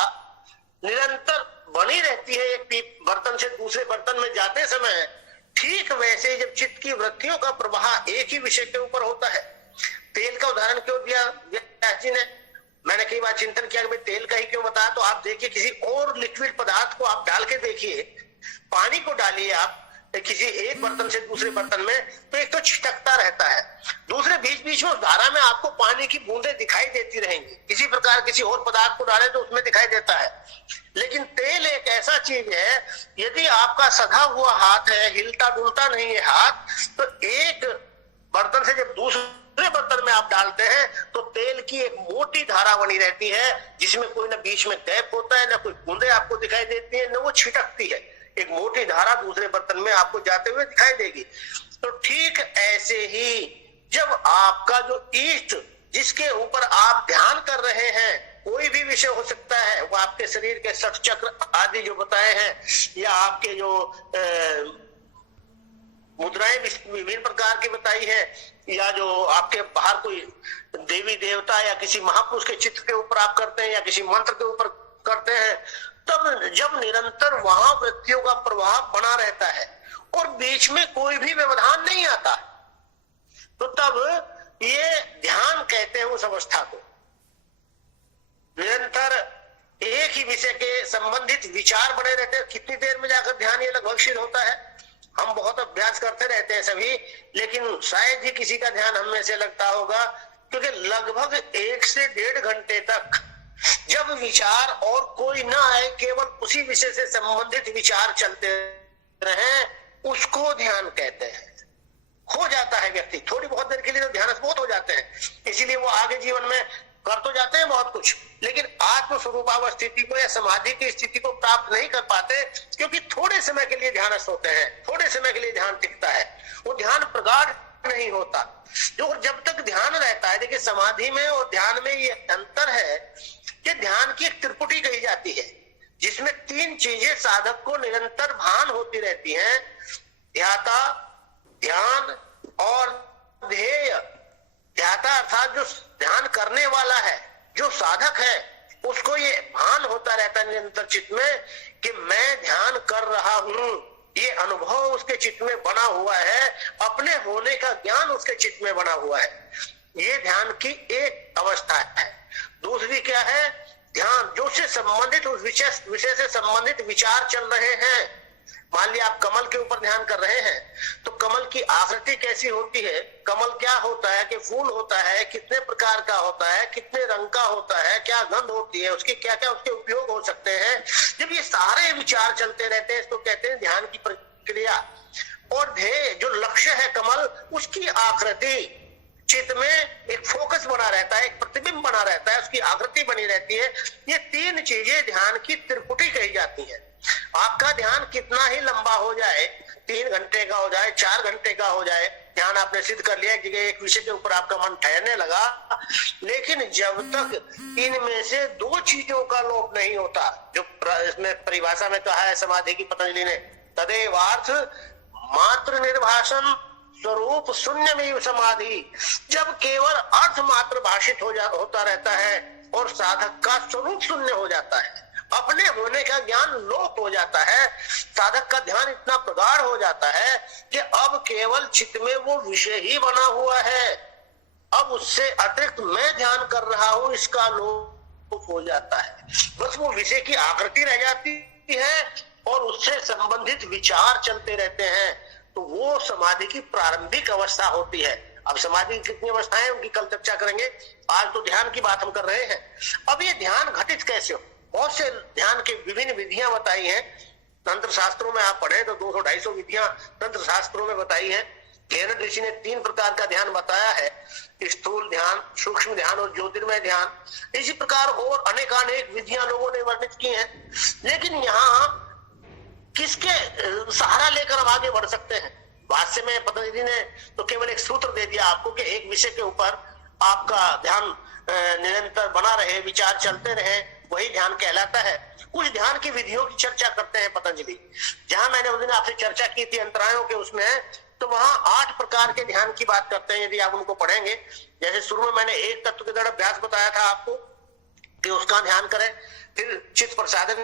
निरंतर बनी रहती है एक बर्तन से दूसरे बर्तन में जाते समय, ठीक वैसे जब चित्त की वृत्तियों का प्रवाह एक ही विषय के ऊपर होता है। तेल का उदाहरण क्यों दिया व्यास जी ने, मैंने कई बार चिंतन किया कि भाई तेल का ही क्यों बताया, तो आप देखिए किसी और लिक्विड पदार्थ को आप डाल के देखिए, पानी को डालिए आप किसी एक बर्तन से दूसरे बर्तन में, तो एक तो छिटकता रहता है, दूसरे बीच बीच में उस धारा में आपको पानी की बूंदें दिखाई देती रहेंगी। इसी प्रकार किसी और पदार्थ को डालें तो उसमें दिखाई देता है। लेकिन तेल एक ऐसा चीज है, यदि आपका सधा हुआ हाथ है, हिलता डुलता नहीं है हाथ, तो एक बर्तन से जब दूसरे बर्तन में आप डालते हैं तो तेल की एक मोटी धारा बनी रहती है, जिसमें कोई ना बीच में गैप होता है, ना कोई बूंदे आपको दिखाई देती है, ना वो छिटकती है। एक मोटी धारा दूसरे बर्तन में आपको जाते हुए दिखाई देगी। तो ठीक ऐसे ही जब आपका जो इष्ट, जिसके ऊपर आप ध्यान कर रहे हैं, कोई भी विषय हो सकता है, वो आपके शरीर के षट चक्र आदि जो बताए हैं, या आपके जो मुद्राएं विभिन्न प्रकार की बताई है, या जो आपके बाहर कोई देवी देवता या किसी महापुरुष के चित्र के ऊपर आप करते हैं, या किसी मंत्र के ऊपर करते हैं, तब जब निरंतर वहां वृत्तियों का प्रवाह बना रहता है और बीच में कोई भी व्यवधान नहीं आता, तो तब ये ध्यान कहते हैं उस अवस्था को। निरंतर एक ही विषय के संबंधित विचार बने रहते हैं। कितनी देर में जाकर ध्यान ये लगभग सिद्ध होता है, हम बहुत अभ्यास करते रहते हैं सभी, लेकिन शायद ही किसी का ध्यान हम में से लगता होगा, क्योंकि लगभग 1 से 1.5 घंटे तक जब विचार और कोई ना आए, केवल उसी विषय से संबंधित विचार चलते रहे, उसको ध्यान कहते हैं। हो जाता है व्यक्ति थोड़ी बहुत देर के लिए तो ध्यान बहुत हो जाते हैं, इसीलिए वो आगे जीवन में कर तो जाते हैं बहुत कुछ, लेकिन आत्म स्वरूपावस्थिति को या समाधि की स्थिति को प्राप्त नहीं कर पाते, क्योंकि थोड़े समय के लिए ध्यानस्थ होते हैं, थोड़े समय के लिए ध्यान टिकता है, वो ध्यान प्रगाढ़ नहीं होता। जो जब तक ध्यान रहता है, देखिए समाधि में और ध्यान में ये अंतर है कि ध्यान की एक त्रिपुटी कही जाती है, जिसमें 3 चीजें साधक को निरंतर भान होती रहती हैं, ध्याता, ध्यान और ध्येय। ध्याता अर्थात जो ध्यान करने वाला है, जो साधक है, उसको ये भान होता रहता है निरंतर चित्त में कि मैं ध्यान कर रहा हूं, ये अनुभव उसके चित्त में बना हुआ है, अपने होने का ज्ञान उसके चित्त में बना हुआ है। ये ध्यान की एक अवस्था है। दूसरी क्या है, ध्यान जो से संबंधित उस विषय से संबंधित विचार चल रहे हैं। मान लिया आप कमल के ऊपर ध्यान कर रहे हैं, तो कमल की आकृति कैसी होती है, कमल क्या होता है, कि फूल होता है, कितने प्रकार का होता है, कितने रंग का होता है, क्या गंध होती है, उसके क्या क्या उसके उपयोग हो सकते हैं। जब ये सारे विचार चलते रहते हैं, इसको कहते हैं ध्यान की प्रक्रिया। और ध्येय जो लक्ष्य है कमल, उसकी आकृति चित्त में एक फोकस बना रहता है, एक प्रतिबिंब बना रहता है, उसकी आकृति बनी रहती है। ये 3 चीजें ध्यान की त्रिपुटी कही जाती है। आपका ध्यान कितना ही लंबा हो जाए, 3 घंटे का हो जाए, 4 घंटे का हो जाए, ध्यान आपने सिद्ध कर लिया कि एक विषय के ऊपर आपका मन ठहरने लगा, लेकिन जब तक इनमें से 2 चीजों का लोप नहीं होता, जो इसमें परिभाषा में कहा है समाधि की पतंजलि ने, तदेवार्थ मात्र निर्भाषण स्वरूप शून्य में समाधि। जब केवल अर्थ मात्र भाषित होता रहता है और साधक का स्वरूप शून्य हो जाता है, अपने होने का ज्ञान लोप हो जाता है, साधक का ध्यान इतना प्रगाढ़ हो जाता है कि अब केवल चित्त में वो विषय ही बना हुआ है, अब उससे अतिरिक्त मैं ध्यान कर रहा हूं, इसका लोप हो जाता है। बस वो विषय की आकृति रह जाती है और उससे संबंधित विचार चलते रहते हैं, तो वो समाधि की प्रारंभिक अवस्था होती है। अब समाधि की कितनी अवस्थाएं उनकी कल चर्चा करेंगे, आज तो ध्यान की बात हम कर रहे हैं। अब ये ध्यान घटित कैसे हो, बहुत से ध्यान की विभिन्न विधियां बताई हैं। तंत्र शास्त्रों में आप पढ़े तो 200-250 विधियां तंत्र शास्त्रों में बताई है। केरल ऋषि ने 3 प्रकार का ध्यान बताया है, स्थूल ध्यान, सूक्ष्म ध्यान और ज्योतिर्मय ध्यान। इसी प्रकार और अनेकानेक विधियां लोगों ने वर्णित की हैं। लेकिन यहाँ किसके सहारा लेकर हम आगे बढ़ सकते हैं? भाष्य में पतंजलि ने तो केवल एक सूत्र दे दिया आपको कि एक विषय के ऊपर आपका ध्यान निरंतर बना रहे, विचार चलते रहे, वही ध्यान कहलाता है। कुछ ध्यान की विधियों की चर्चा करते हैं पतंजलि। जहां मैंने उस दिन आपसे चर्चा की थी अंतरायों के उसमें, तो वहां 8 प्रकार के ध्यान की बात करते हैं। यदि आप उनको पढ़ेंगे, जैसे शुरू में मैंने एक तत्व के दृढ़ अभ्यास बताया था आपको कि उसका ध्यान करें, फिर चित्त प्रसादन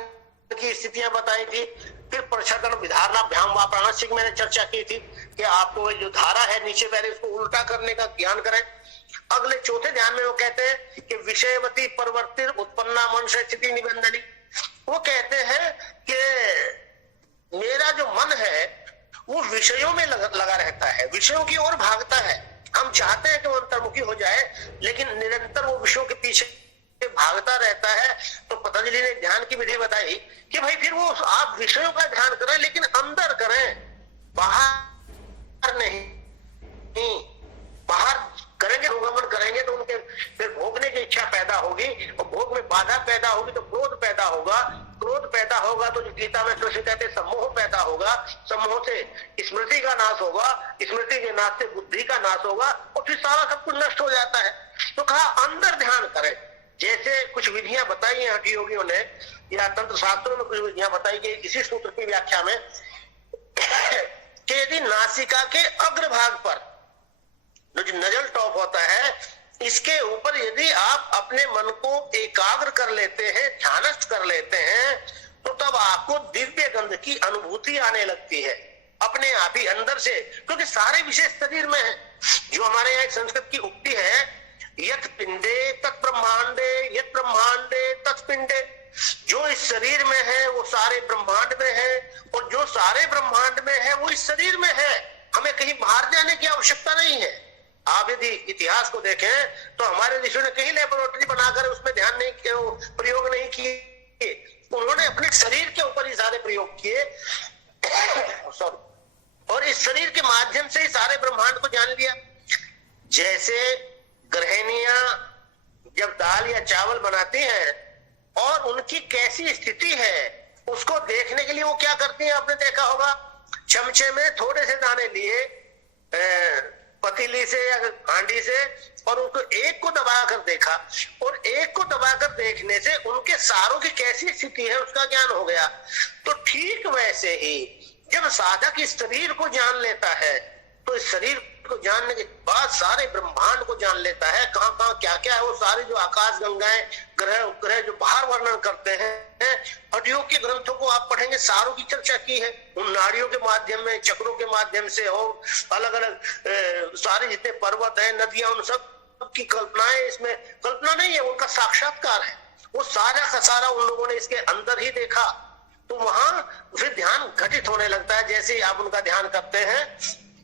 की स्थितियां बताई थी, फिर प्रच्छन्न विधारणाभ्याम व प्राणायाम की मैंने चर्चा की थी कि आपको जो धारा है नीचे पहले उसको उल्टा करने का ज्ञान करें। अगले चौथे ध्यान में वो कहते हैं कि विषयवती परिवर्तित उत्पन्ना मन से स्थिति निबंधनी। वो कहते हैं कि मेरा जो मन है वो विषयों में लगा रहता है, विषयों की ओर भागता है। हम चाहते हैं कि वो अंतर्मुखी हो जाए, लेकिन निरंतर वो विषयों के पीछे भागता रहता है। तो पतंजलि ने ध्यान की विधि बताई कि भाई फिर वो आप विषयों का ध्यान करें, लेकिन अंदर करें, बाहर नहीं। बाहर करेंगे, अनुगमन करेंगे तो उनके फिर भोगने की इच्छा पैदा होगी, और भोग में बाधा पैदा होगी तो क्रोध पैदा होगा, क्रोध पैदा होगा तो जो गीता में कृष्ण कहते हैं सम्मोह पैदा होगा, सम्मोह से स्मृति का नाश होगा, स्मृति के नाश से बुद्धि का नाश होगा, और फिर सारा सब कुछ नष्ट हो जाता है। तो कहा अंदर ध्यान करें। जैसे कुछ विधियां बताई हैं हठ योगियों ने, या तंत्र शास्त्रों में कुछ विधियां बताई गई इसी सूत्र की व्याख्या में, कि यदि नासिका के अग्रभाग पर जो नजल टॉप होता है, इसके ऊपर यदि आप अपने मन को एकाग्र कर लेते हैं, ध्यानस्थ कर लेते हैं, तो तब आपको दिव्य गंध की अनुभूति आने लगती है अपने आप ही अंदर से। क्योंकि सारे विषय शरीर में है। जो हमारे यहाँ संस्कृत की उक्ति है, यत् पिंडे तत् ब्रह्मांडे, यत् ब्रह्मांडे तत् पिंडे। जो इस शरीर में है वो सारे ब्रह्मांड में है, और जो सारे ब्रह्मांड में है वो इस शरीर में है। हमें कहीं बाहर जाने की आवश्यकता नहीं है। आप यदि इतिहास को देखें तो हमारे ऋषियों ने कहीं लेबोरेटरी बनाकर उसमें ध्यान नहीं किया, प्रयोग नहीं किए। उन्होंने अपने शरीर के ऊपर ही सारे प्रयोग किए और इस शरीर के माध्यम से ही सारे ब्रह्मांड को जान लिया। जैसे गृहिणियां जब दाल या चावल बनाती हैं और उनकी कैसी स्थिति है उसको देखने के लिए वो क्या करती हैं, आपने देखा होगा, चमचे में थोड़े से दाने लिए पतीली से या हांडी से, और उनको एक को दबाकर देखा, और एक को दबाकर देखने से उनके सारों की कैसी स्थिति है उसका ज्ञान हो गया। तो ठीक वैसे ही जब साधक इस शरीर को जान लेता है, तो इस शरीर को जानने के बाद सारे ब्रह्मांड को जान लेता है, कहाँ कहाँ क्या क्या है। वो सारे जो आकाश गंगाएं, ग्रह उपग्रह जो बाहर वर्णन करते हैं, हठयोग के ग्रंथों को आप पढ़ेंगे, सारों की चर्चा की है। उन नाड़ियों के माध्यम में, चक्रों के माध्यम से, और अलग अलग सारे जितने पर्वत है, नदियां, उन सब की कल्पनाएं, इसमें कल्पना नहीं है, उनका साक्षात्कार है। वो सारा का सारा उन लोगों ने इसके अंदर ही देखा। तो वहां फिर ध्यान घटित होने लगता है। जैसे ही आप उनका ध्यान करते हैं,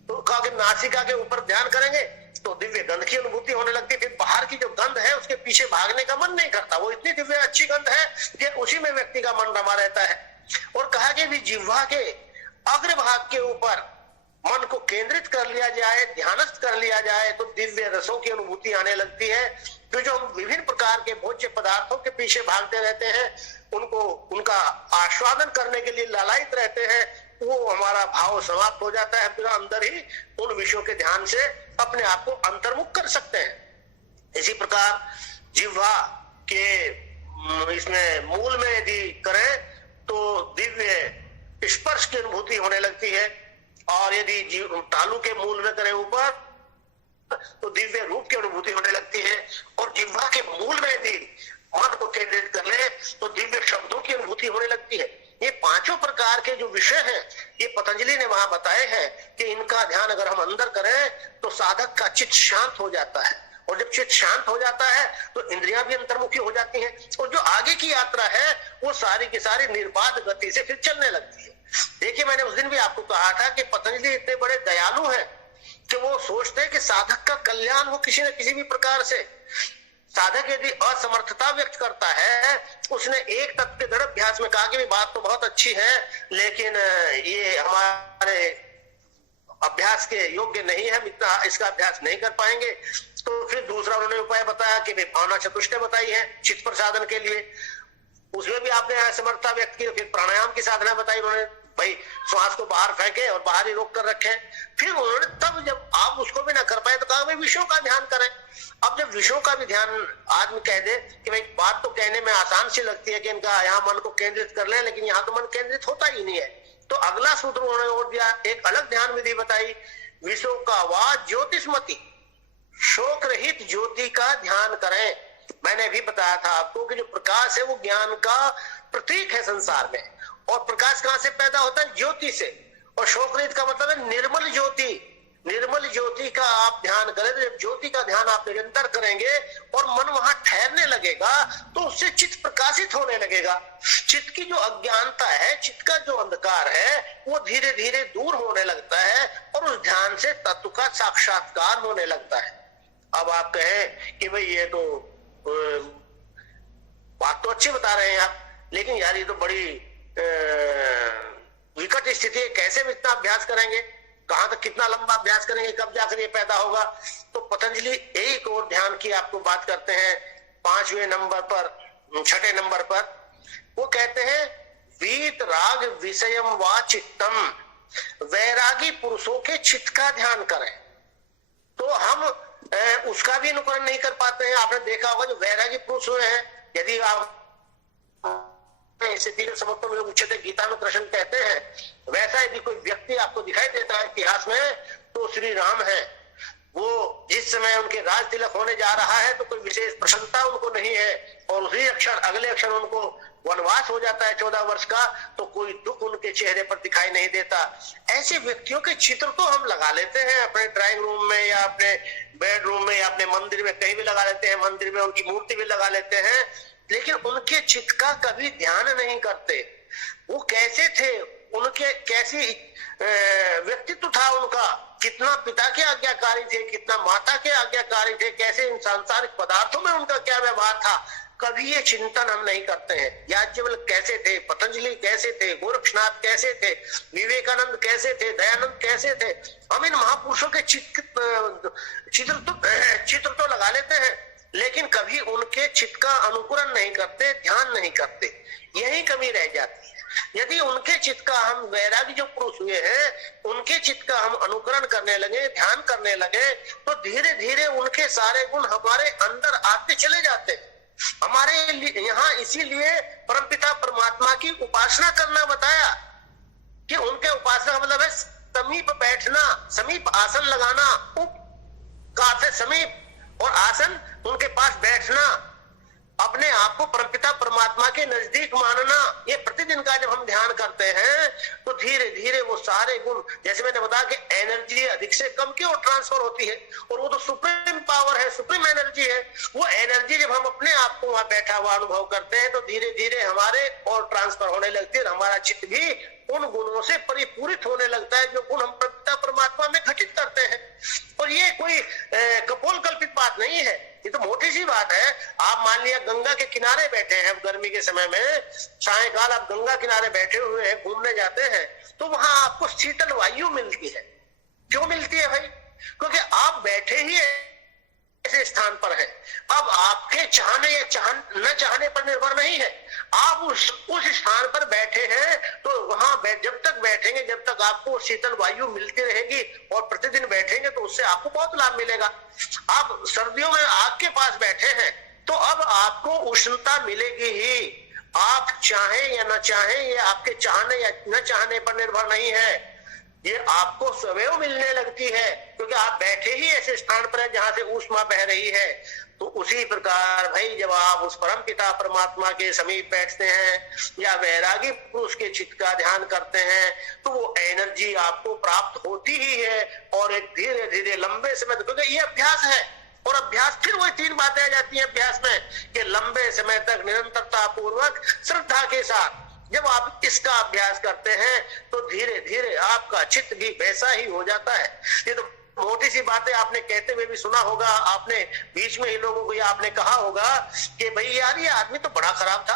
तो कहा कि नासिका के ऊपर ध्यान करेंगे तो दिव्य गंध की अनुभूति होने लगती है। फिर बाहर की जो गंध है उसके पीछे भागने का मन नहीं करता, वो इतनी दिव्य अच्छी गंध है कि उसी में व्यक्ति का मन रमा रहता है। और कहा कि भी जिह्वा के अग्रभाग के ऊपर मन को केंद्रित कर लिया जाए, ध्यानस्थ कर लिया जाए, तो दिव्य रसों की अनुभूति आने लगती है। तो जो हम विभिन्न प्रकार के भोज्य पदार्थों के पीछे भागते रहते हैं, उनको उनका आस्वादन करने के लिए लालायित रहते हैं, वो हमारा भाव समाप्त हो जाता है। फिर अंदर ही उन विषयों के ध्यान से अपने आप को अंतर्मुख कर सकते हैं। इसी प्रकार जिह्वा के इसमें मूल में यदि करें तो दिव्य स्पर्श की अनुभूति होने लगती है, और यदि तालु के मूल में करें ऊपर तो दिव्य रूप की अनुभूति होने लगती है, और जिह्वा के मूल में यदि मन को केंद्रित कर ले तो दिव्य शब्दों की अनुभूति होने लगती है। ये पांचों प्रकार के जो विषय हैं, ये पतंजलि ने वहां बताए हैं कि इनका ध्यान अगर हम अंदर करें तो साधक का चित्त शांत हो जाता है। और जब जब चित्त शांत हो जाता है तो इंद्रियां भी अंतर्मुखी हो जाती हैं, और जो आगे की यात्रा है वो सारी की सारी निर्बाध गति से फिर चलने लगती है। देखिए, मैंने उस दिन भी आपको कहा था कि पतंजलि इतने बड़े दयालु हैं कि वो सोचते हैं कि साधक का कल्याण हो किसी न किसी भी प्रकार से। साधक यदि असमर्थता व्यक्त करता है, उसने एक तत्व के दृढ़ अभ्यास में कहा कि बात तो बहुत अच्छी है लेकिन ये हमारे अभ्यास के योग्य नहीं है, हम इतना इसका अभ्यास नहीं कर पाएंगे, तो फिर दूसरा उन्होंने उपाय बताया कि भावना चतुष्टय बताई है चित्त प्रसादन के लिए, उसमें भी आपने असमर्थता व्यक्त की। फिर प्राणायाम की साधना बताई उन्होंने, भाई श्वास को बाहर फेंके और बाहर ही रोक कर रखें। फिर उन्होंने तब जब आप उसको भी ना कर पाए तो कहा भाई विषयों का ध्यान करें। अब जब विषयों का भी ध्यान आदमी कह दे कि भाई बात तो कहने में आसान सी लगती है कि इनका यहाँ मन को केंद्रित कर ले, लेकिन यहाँ तो मन केंद्रित होता ही नहीं है, तो अगला सूत्र उन्होंने और दिया, एक अलग ध्यान विधि बताई, विषयों का वा ज्योतिषमति, शोक रहित ज्योति का ध्यान करें। मैंने भी बताया था आपको कि जो प्रकाश है वो ज्ञान का प्रतीक है संसार में, और प्रकाश कहां से पैदा होता है? ज्योति से। और शोक रहित का मतलब है निर्मल ज्योति। निर्मल ज्योति का आप ध्यान करें, तो जब ज्योति का ध्यान आप निरंतर करेंगे और मन वहां ठहरने लगेगा तो उससे चित्त प्रकाशित होने लगेगा। चित्त की जो अज्ञानता है, चित्त का जो अंधकार है, वो धीरे धीरे दूर होने लगता है और उस ध्यान से तत्व का साक्षात्कार होने लगता है। अब आप कहें कि भाई ये तो बात तो अच्छी बता रहे हैं आप, लेकिन यार ये तो बड़ी विकट स्थिति है, कैसे भी इतना अभ्यास करेंगे, कहां तक कितना लंबा अभ्यास करेंगे, कब जाकर ये पैदा होगा? तो पतंजलि एक और ध्यान की आपको बात करते हैं 5वें नंबर पर, 6ठे नंबर पर। वो कहते हैं वीत राग विषयम वा चित्तम, वैरागी पुरुषों के चित्त का ध्यान करें। तो हम उसका भी अनुकरण नहीं कर पाते हैं। आपने देखा होगा जो वैरागी पुरुष हुए हैं, यदि आप इसे धीरे समझते हुए उच्चते गीता में कृष्ण कहते हैं, वैसा यदि कोई व्यक्ति आपको दिखाई देता है इतिहास में तो श्री राम है। वो जिस समय उनके राज तिलक होने जा रहा है तो कोई विशेष प्रसन्नता उनको नहीं है, और उसी क्षण अगले क्षण उनको वनवास हो जाता है 14 वर्ष का, तो कोई दुख उनके चेहरे पर दिखाई नहीं देता। ऐसे व्यक्तियों के चित्र तो हम लगा लेते हैं अपने ड्राइंग रूम में या अपने बेडरूम में या अपने मंदिर में, कहीं भी लगा लेते हैं, मंदिर में उनकी मूर्ति भी लगा लेते हैं, लेकिन उनके चित्त का कभी ध्यान नहीं करते। वो कैसे थे, उनके कैसी व्यक्तित्व था उनका, कितना पिता के आज्ञाकारी थे, कितना माता के आज्ञाकारी थे, कैसे इन सांसारिक पदार्थों में उनका क्या व्यवहार था, कभी ये चिंतन हम नहीं करते हैं। याज्ञवल्क्य कैसे थे, पतंजलि कैसे थे, गोरक्षनाथ कैसे थे, विवेकानंद कैसे थे, दयानंद कैसे थे, हम इन महापुरुषों के चित्र तो लगा लेते हैं, लेकिन कभी उनके चित्त का अनुकरण नहीं करते, ध्यान नहीं करते। यही कमी रह जाती है। यदि उनके चित्त का, हम वैरागी जो पुरुष हुए हैं, उनके चित्त का हम अनुकरण करने लगे, ध्यान करने लगे, तो धीरे धीरे उनके सारे गुण हमारे अंदर आते चले जाते हैं। हमारे यहाँ इसीलिए परमपिता परमात्मा की उपासना करना बताया कि उनके उपासना का मतलब है समीप बैठना, समीप आसन लगाना, उप का समीप और आसन उनके पास बैठना, अपने आप को परमपिता परमात्मा के नजदीक मानना। ये प्रतिदिन का जब हम ध्यान करते हैं तो धीरे धीरे वो सारे गुण, जैसे मैंने बताया कि एनर्जी अधिक से कम की ओर ट्रांसफर होती है, और वो तो सुप्रीम पावर है, सुप्रीम एनर्जी है। वो एनर्जी जब हम अपने आप को वहां बैठा हुआ अनुभव करते हैं तो धीरे धीरे हमारे और ट्रांसफर होने लगती है, हमारा चित्त भी उन गुणों से परिपूरित होने लगता है जो गुण हम परमपिता परमात्मा में घटित करते हैं। और ये कोई कपोल कल्पित बात नहीं है, ये तो मोटी सी बात है। आप मान लिया गंगा के किनारे बैठे हैं, गर्मी के समय में सायंकाल आप गंगा किनारे बैठे हुए हैं, घूमने जाते हैं, तो वहां आपको शीतल वायु मिलती है। क्यों मिलती है भाई? क्योंकि आप बैठे ही ऐसे स्थान पर है। अब आपके चाहने या न चाहने पर निर्भर नहीं है, आप उस स्थान पर बैठे हैं तो वहां जब तक बैठेंगे, जब तक आपको शीतल वायु मिलती रहेगी, और प्रतिदिन बैठेंगे तो उससे आपको बहुत लाभ मिलेगा। आप सर्दियों में आग के पास बैठे हैं तो अब आपको उष्णता मिलेगी ही, आप चाहें या न चाहें, ये आपके चाहने या न चाहने पर निर्भर नहीं है, ये आपको स्वयं मिलने लगती है, क्योंकि आप बैठे ही ऐसे स्थान पर है जहां से ऊष्मा बह रही है। तो उसी प्रकार भाई जब आप उस परम पिता परमात्मा के समीप बैठते हैं या वैरागी पुरुष के चित्त का ध्यान करते हैं तो वो एनर्जी आपको प्राप्त होती ही है, और एक धीरे धीरे लंबे समय, क्योंकि ये अभ्यास है, और अभ्यास, फिर वही 3 बातें आ जाती हैं अभ्यास में कि लंबे समय तक निरंतरता पूर्वक श्रद्धा के साथ जब आप इसका अभ्यास करते हैं तो धीरे धीरे आपका चित्त भी वैसा ही हो जाता है। ये तो मोटी सी बातें आपने कहते हुए भी सुना होगा, आपने बीच में ही लोगों को आपने कहा होगा कि भाई यार ये आदमी तो बड़ा खराब था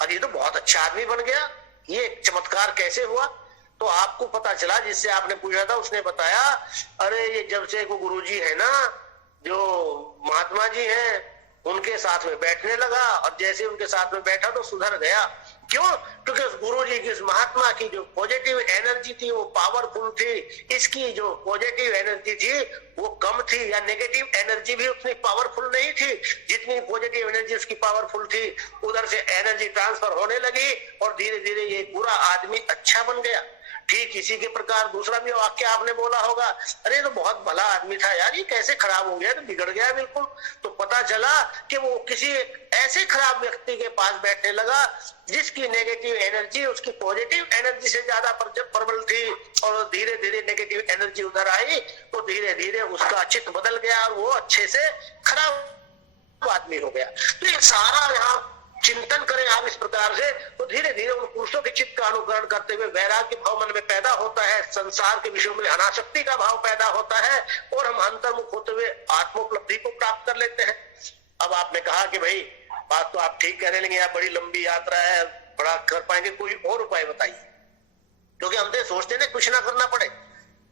और ये तो बहुत अच्छा आदमी बन गया, ये चमत्कार कैसे हुआ? तो आपको पता चला, जिससे आपने पूछा था उसने बताया, अरे ये जब से को गुरुजी है ना, जो महात्मा जी हैं, उनके साथ में बैठने लगा और जैसे उनके साथ में बैठा तो सुधर गया। क्यों? क्योंकि उस गुरुजी की, उस महात्मा की जो पॉजिटिव एनर्जी थी वो पावरफुल थी, इसकी जो पॉजिटिव एनर्जी थी वो कम थी, या नेगेटिव एनर्जी भी उतनी पावरफुल नहीं थी। जितनी पॉजिटिव एनर्जी उसकी पावरफुल थी, उधर से एनर्जी ट्रांसफर होने लगी और धीरे धीरे ये पूरा आदमी अच्छा बन गया। ठीक इसी के प्रकार दूसरा भी वाक्य आपने बोला होगा, अरे तो बहुत भला आदमी था यार, ये कैसे खराब हो गया, तो बिगड़ गया बिल्कुल। तो पता चला कि वो किसी ऐसे खराब व्यक्ति के पास बैठने लगा जिसकी नेगेटिव एनर्जी उसकी पॉजिटिव एनर्जी से ज्यादा प्रबल थी, और धीरे धीरे नेगेटिव एनर्जी उधर आई तो धीरे धीरे उसका चित्त बदल गया और वो अच्छे से खराब आदमी हो गया। तो ये सारा यहाँ चिंतन करें आप इस प्रकार से, तो धीरे धीरे उन पुरुषों के चित्त का अनुकरण करते हुए वैराग्य भाव मन में पैदा होता है, संसार के विषयों में अनासक्ति का भाव पैदा होता है और हम अंतर्मुख होते हुए आत्मोपलब्धि को प्राप्त कर लेते हैं। अब आपने कहा कि भाई बात तो आप ठीक कहने लगे, यार बड़ी लंबी यात्रा है, बड़ा कर पाएंगे, कोई और उपाय बताइए, क्योंकि हम तो सोचते हैं कुछ ना करना पड़े।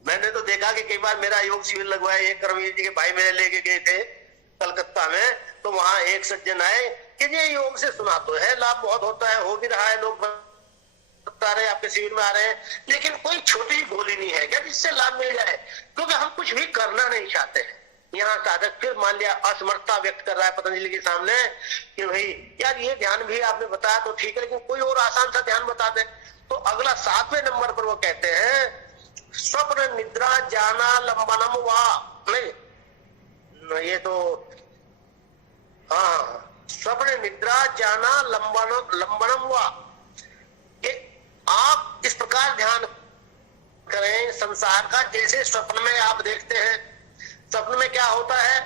मैंने तो देखा कि कई बार मेरा योग शिविर लगवाया, एक करमवीर जी के भाई मेरे लेके गए थे कलकत्ता में, तो वहां एक सज्जन आए कि ये योग से सुना तो है, लाभ बहुत होता है, हो भी रहा है, लोग बता रहे हैं आपके शिविर में आ रहे हैं, लेकिन कोई छोटी गोली नहीं है क्या जिससे लाभ मिल जाए? क्योंकि हम कुछ भी करना नहीं चाहते हैं। यहाँ साधक फिर मान लिया असमर्थता व्यक्त कर रहा है पतंजलि के सामने कि भाई यार ये ध्यान भी आपने बताया तो ठीक है, लेकिन कोई और आसान सा ध्यान बता दे। तो अगला 7वें नंबर पर वो कहते हैं स्वप्न निद्रा जाना लंबनम वा, नहीं ये तो हाँ, स्वप्न निद्रा जाना लंबनम वा, आप इस प्रकार ध्यान करें संसार का, जैसे स्वप्न में आप देखते हैं। स्वप्न में क्या होता है,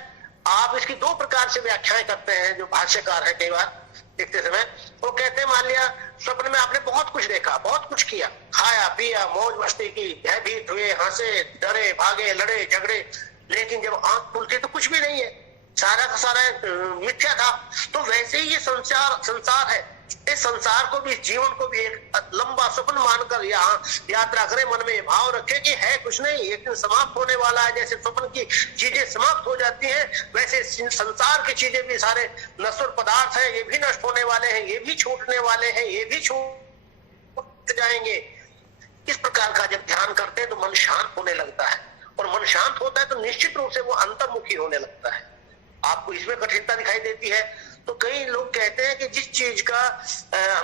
आप इसकी 2 प्रकार से व्याख्याएं करते हैं जो भाष्यकार है कई बार देखते समय। वो कहते हैं मान लिया स्वप्न में आपने बहुत कुछ देखा, बहुत कुछ किया, खाया पिया मौज मस्ती की, भयभीत हुए, हंसे, डरे, भागे, लड़े झगड़े, लेकिन जब आंख खुलती तो कुछ भी नहीं है, सारा का सारा मिथ्या था। तो वैसे ही ये संसार है, इस संसार को भी, जीवन को भी एक लंबा स्वप्न मानकर यहाँ यात्रा करें, मन में भाव रखे कि है कुछ नहीं, एक दिन समाप्त होने वाला है। जैसे स्वप्न की चीजें समाप्त हो जाती हैं, वैसे संसार की चीजें भी, सारे नश्वर पदार्थ हैं, ये भी नष्ट होने वाले हैं, ये भी छूटने वाले हैं, ये भी छूट जाएंगे। इस प्रकार का जब ध्यान करते हैं तो मन शांत होने लगता है, और मन शांत होता है तो निश्चित रूप से वो अंतर्मुखी होने लगता है। आपको इसमें कठिनता दिखाई देती है तो कई लोग कहते हैं कि जिस चीज का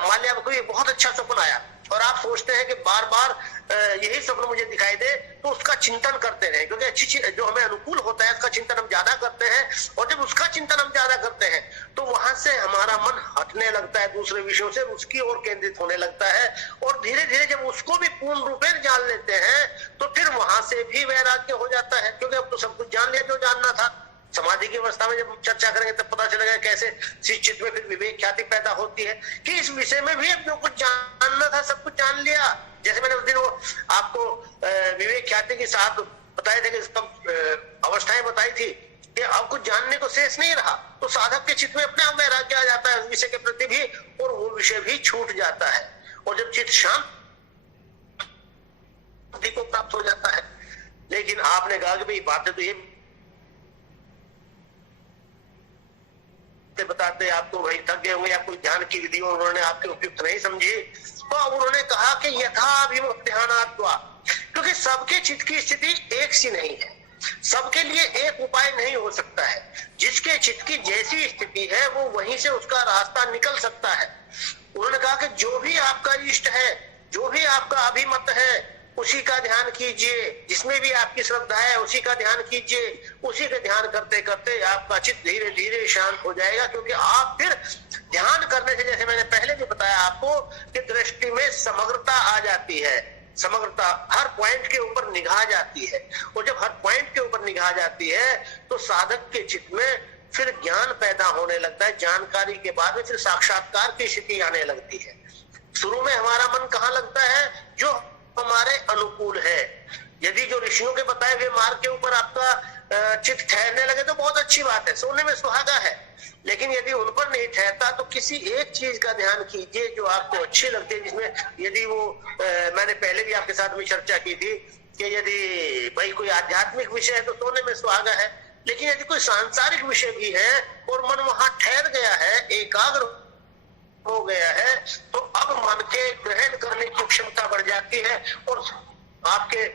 मान लिया कोई बहुत अच्छा सपना आया और आप सोचते हैं कि बार बार यही सपना मुझे दिखाई दे, तो उसका चिंतन करते रहे, क्योंकि अच्छी चीज जो हमें अनुकूल होता है उसका चिंतन हम ज्यादा करते हैं, और जब उसका चिंतन हम ज्यादा करते हैं तो वहां से हमारा मन हटने लगता है दूसरे विषयों से, उसकी ओर केंद्रित होने लगता है, और धीरे धीरे जब उसको भी पूर्ण रूप में जान लेते हैं तो फिर वहां से भी वैराग्य हो जाता है, क्योंकि अब तो सब कुछ जान लिया जो जानना था। समाधि की अवस्था में जब चर्चा करेंगे तब पता चलेगा कैसे चित्त में फिर विवेक ख्याति पैदा होती है कि इस विषय में भी अब जो कुछ जानना था सब कुछ जान लिया। जैसे मैंने उस दिन वो आपको विवेक ख्याति के साथ बताए थे कि अवस्थाएं बताई थी कि अब कुछ जानने को शेष नहीं रहा, तो साधक के चित्त में अपने आप वैराग्य आ जाता है उस विषय के प्रति भी, और वो विषय भी छूट जाता है, और जब चित्त शांत को प्राप्त हो जाता है। लेकिन आपने कहा कि भाई बातें तो ये बताते आपको भाई थक गए होंगे या कोई ध्यान की विधि उन्होंने आपके उपयुक्त नहीं समझी, तो अब उन्होंने कहा कि यथाभिमुख ध्यानात्वा, क्योंकि सबके चित्त की स्थिति एक सी नहीं है, सबके लिए एक उपाय नहीं हो सकता है, जिसके चित्त की जैसी स्थिति है वो वहीं से उसका रास्ता निकल सकता है। उन्होंने कहा कि जो भी आपका इष्ट है, जो भी आपका अभिमत है, उसी का ध्यान कीजिए, जिसमें भी आपकी श्रद्धा है उसी का ध्यान कीजिए। उसी का ध्यान करते करते आपका चित्त धीरे धीरे शांत हो जाएगा, क्योंकि आप फिर ध्यान करने से, जैसे मैंने पहले भी बताया आपको, कि दृष्टि में समग्रता आ जाती है, समग्रता, हर पॉइंट के ऊपर निगाह जाती है। और जब हर पॉइंट के ऊपर निगाह जाती है तो साधक के चित्त में फिर ज्ञान पैदा होने लगता है। जानकारी के बाद में फिर साक्षात्कार की स्थिति आने लगती है। शुरू में हमारा मन कहाँ लगता है? जो हमारे अनुकूल है। यदि जो ऋषियों के बताए हुए मार्ग के ऊपर आपका चित्त ठहरने लगे तो बहुत अच्छी बात है, सोने में सुहागा है। लेकिन यदि उन पर नहीं ठहरता तो किसी एक चीज का ध्यान कीजिए जो आपको अच्छी लगती है, जिसमें यदि वो मैंने पहले भी आपके साथ में चर्चा की थी कि यदि भाई कोई आध्यात्मिक विषय है तो सोने में सुहागा है, लेकिन यदि कोई सांसारिक विषय भी है और मन वहां ठहर गया है, एकाग्र हो गया है, तो अब मन के ग्रहण करने की क्षमता बढ़ जाती है। और आपके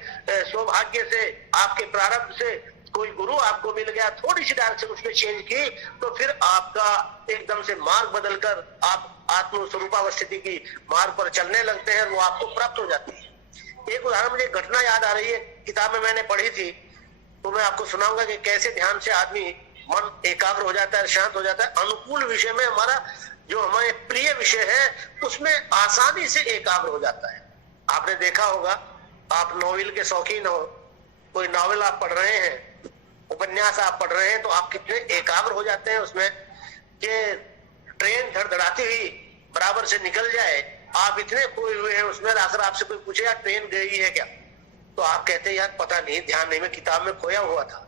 सौभाग्य से, आपके प्रारब्ध से कोई गुरु आपको मिल गया, थोड़ी सी डायरेक्शन उसने चेंज की तो फिर आपका एकदम से मार्ग बदलकर आप आत्म स्वरूपावस्थिति की मार्ग पर चलने लगते हैं, वो आपको प्राप्त हो जाती है। एक उदाहरण, मुझे घटना याद आ रही है, किताब में मैंने पढ़ी थी, तो मैं आपको सुनाऊंगा कि कैसे ध्यान से आदमी मन एकाग्र हो जाता है, शांत हो जाता है। अनुकूल विषय में हमारा जो हमारे प्रिय विषय है उसमें आसानी से एकाग्र हो जाता है। आपने देखा होगा, आप नॉवेल के शौकीन हो, कोई नॉवेल आप पढ़ रहे हैं, उपन्यास आप पढ़ रहे हैं, तो आप कितने एकाग्र हो जाते हैं उसमें कि ट्रेन धड़धड़ाती हुई बराबर से निकल जाए, आप इतने खोए हुए हैं उसमें, आखिर आपसे कोई पूछे यार ट्रेन गई है क्या, तो आप कहते हैं यार पता नहीं, ध्यान नहीं, मैं किताब में खोया हुआ था।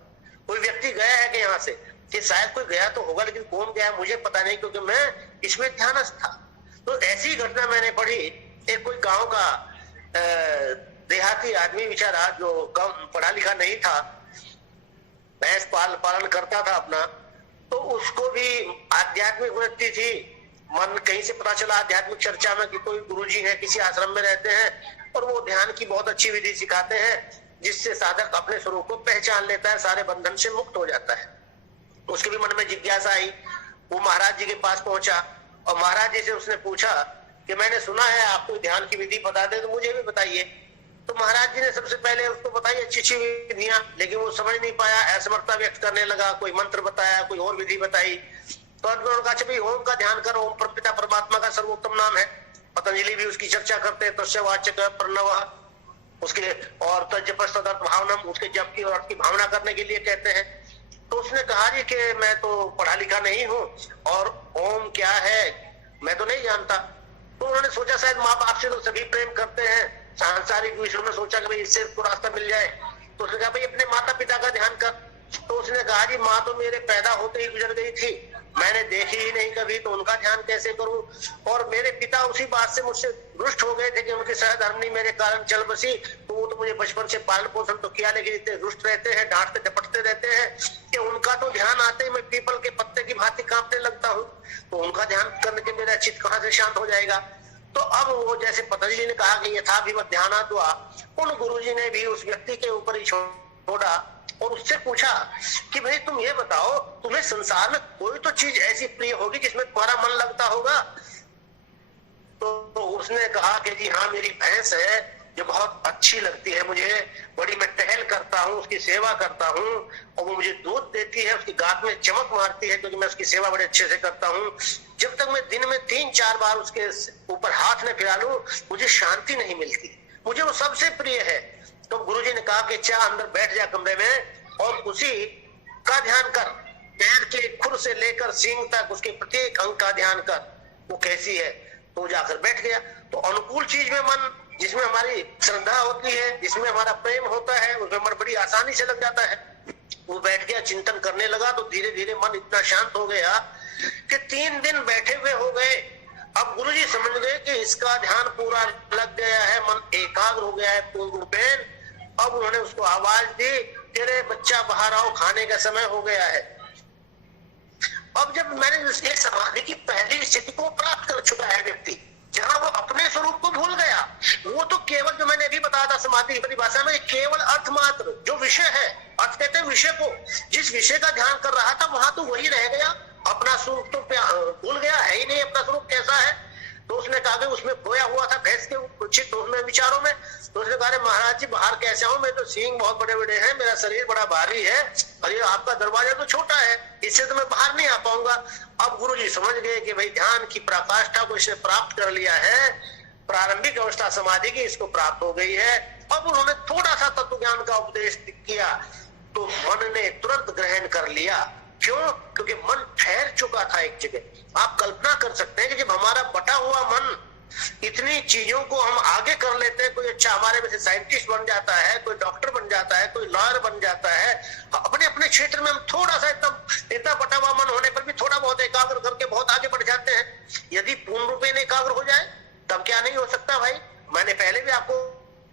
कोई व्यक्ति गया है कि यहाँ से, कि शायद कोई गया तो होगा, लेकिन कौन गया मुझे पता नहीं, क्योंकि मैं इसमें ध्यानस्थ था। तो ऐसी घटना मैंने पढ़ी। एक कोई गांव का देहाती आदमी बेचारा, जो पढ़ा लिखा नहीं था, भैंस पालन करता था अपना, तो उसको भी आध्यात्मिक वृत्ति थी। मन कहीं से पता चला आध्यात्मिक चर्चा में कि कोई गुरुजी है, किसी आश्रम में रहते हैं और वो ध्यान की बहुत अच्छी विधि सिखाते हैं, जिससे साधक अपने स्वरूप को पहचान लेता है, सारे बंधन से मुक्त हो जाता है। उसके भी मन में जिज्ञासा आई, वो महाराज जी के पास पहुंचा और महाराज जी से उसने पूछा कि मैंने सुना है आपको ध्यान की विधि बता दे, तो मुझे भी बताइए। तो महाराज जी ने सबसे पहले उसको बताई अच्छी अच्छी विधियां, लेकिन वो समझ नहीं पाया, असमर्थता व्यक्त करने लगा। कोई मंत्र बताया, कोई और विधि बताई, तो उन्होंने कहा भाई ओम का ध्यान करो, ओम पिता परमात्मा का सर्वोत्तम नाम है, पतंजलि भी उसकी चर्चा करते हैं, तस्यवाचक प्रणव उसके, और तजपस्तदर्थ भावनम, उसके जप की और अर्थ की भावना करने के लिए कहते हैं। तो उसने कहा जी कि मैं तो पढ़ा लिखा नहीं हूँ और ओम क्या है मैं तो नहीं जानता। तो उन्होंने सोचा शायद माँ बाप से तो सभी प्रेम करते हैं, सांसारिक विषयों में सोचा कि भाई इससे तो रास्ता मिल जाए। तो उसने कहा भाई अपने माता पिता का ध्यान कर। तो उसने कहा जी माँ तो मेरे पैदा होते ही गुजर गई थी, मैंने देखी ही नहीं कभी, तो उनका ध्यान कैसे करूं। और मेरे पिता उसी बात से मुझसे रुष्ट हो गए थे कि उनकी सहधर्मिणी मेरे कारण चल बसी, तो वो तो मुझे बचपन से पालन पोषण तो किया, लेकिन इतने रुष्ट रहते हैं, डांटते डपटते रहते हैं कि उनका तो ध्यान आते ही मैं पीपल के पत्ते की भांति कांपने लगता हूँ। तो उनका ध्यान करने के मेरा चित्त कहाँ से शांत हो जाएगा। तो अब वो जैसे पतंजलि ने कहा कि यथाभिमत ध्यानात् वा, उन गुरुजी ने भी उस व्यक्ति के ऊपर ही छोड़ा और उससे पूछा कि भाई तुम ये बताओ, तुम्हें संसार में कोई तो चीज ऐसी प्रिय होगी जिसमें तुम्हारा मन लगता होगा। तो उसने कहा कि जी हाँ, मेरी भैंस है जो बहुत अच्छी लगती है मुझे, बड़ी मैं टहल करता हूँ, उसकी सेवा करता हूँ और वो मुझे दूध देती है, उसकी गात में चमक मारती है क्योंकि मैं उसकी सेवा बड़े अच्छे से करता हूँ। जब तक मैं दिन में 3-4 बार उसके ऊपर हाथ न फिरा लूं, मुझे शांति नहीं मिलती, मुझे वो सबसे प्रिय है। तो गुरुजी ने कहा कि चाह अंदर बैठ जा कमरे में और उसी का ध्यान कर, पैर के खुर से लेकर सींग तक उसके प्रत्येक अंग का ध्यान कर, वो कैसी है। तो जाकर बैठ गया। तो अनुकूल चीज में मन, जिसमें हमारी श्रद्धा होती है, जिसमें हमारा प्रेम होता है, उसमें मन बड़ी आसानी से लग जाता है। वो बैठ गया, चिंतन करने लगा, तो धीरे धीरे मन इतना शांत हो गया कि 3 दिन बैठे हुए हो गए। अब गुरुजी समझ गए कि इसका ध्यान पूरा लग गया है, मन एकाग्र हो गया है पूर्ण रूपेण। अब उन्होंने उसको आवाज दी, तेरे बच्चा बाहर आओ, खाने का समय हो गया है। अब जब मैंने एक समाधि की पहली स्थिति को प्राप्त कर चुका है व्यक्ति, जहां वो अपने स्वरूप को भूल गया, वो तो केवल, जो मैंने अभी बताया था समाधि की भाषा में, केवल अर्थ मात्र, जो विषय है, अर्थ कहते हैं विषय को, जिस विषय का ध्यान कर रहा था वहां तो वही रह गया, अपना स्वरूप तो भूल गया, है ही नहीं अपना स्वरूप कैसा है। तो उसने कहा कि उसमें खोया हुआ था भैंस के चित्त में, विचारों में। तो उसने कहा महाराज जी बाहर कैसे आऊं, मैं तो सींग बहुत बड़े बड़े हैं, मेरा शरीर बड़ा भारी है और ये आपका दरवाजा तो छोटा है, इससे तो मैं बाहर नहीं आ पाऊंगा। अब गुरुजी समझ गए कि भाई ध्यान की पराकाष्ठा को इसने प्राप्त कर लिया है, प्रारंभिक अवस्था समाधि की इसको प्राप्त हो गई है। अब उन्होंने थोड़ा सा तत्व ज्ञान का उपदेश किया तो मन ने तुरंत ग्रहण कर लिया। क्यों? क्योंकि मन ठहर चुका था एक जगह। आप कल्पना कर सकते हैं कि जब हमारा बटा हुआ मन इतनी चीजों को हम आगे कर लेते हैं, कोई अच्छा हमारे में से साइंटिस्ट बन जाता है, कोई डॉक्टर बन जाता है, कोई लॉयर बन जाता है, अपने अपने क्षेत्र में हम थोड़ा सा इतना बटा हुआ मन होने पर भी थोड़ा बहुत एकाग्र करके बहुत आगे बढ़ जाते हैं। यदि पूर्ण रूप में एकाग्र हो जाए तब क्या नहीं हो सकता भाई। मैंने पहले भी आपको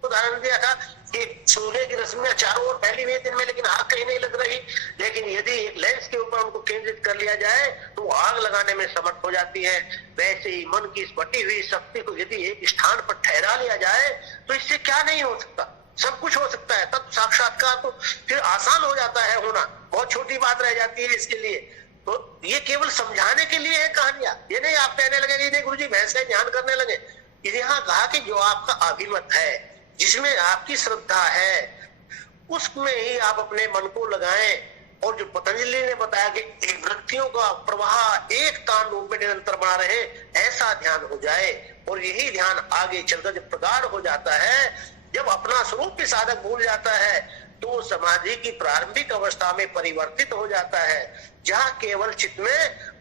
उदाहरण दिया था कि सूर्य की रश्मियां चारों ओर फैली हुई दिन में, लेकिन आग कहीं नहीं लग रही। लेकिन यदि एक लेंस के ऊपर उनको केंद्रित कर लिया जाए तो आग लगाने में समर्थ हो जाती है। वैसे ही मन की इस बटी हुई शक्ति को यदि एक स्थान पर ठहरा लिया जाए तो इससे क्या नहीं हो सकता, सब कुछ हो सकता है। तब साक्षात्कार तो फिर आसान हो जाता है होना, बहुत छोटी बात रह जाती है इसके लिए। तो ये केवल समझाने के लिए है कहानियां, ये नहीं आप कहने लगे नहीं गुरु जी भैंस का ध्यान करने लगे। यहाँ कहा कि जो आपका अभिमत है, जिसमें आपकी श्रद्धा है, उसमें ही आप अपने मन को लगाएं। और जो पतंजलि ने बताया कि वृत्तियों का प्रवाह एक तान रूप में निरंतर बना रहे, ऐसा ध्यान हो जाए। और यही ध्यान आगे चलकर जब प्रगाढ़ हो जाता है, जब अपना स्वरूप भी साधक भूल जाता है, तो समाधि की प्रारंभिक अवस्था में परिवर्तित हो जाता है, जहां केवल चित्त में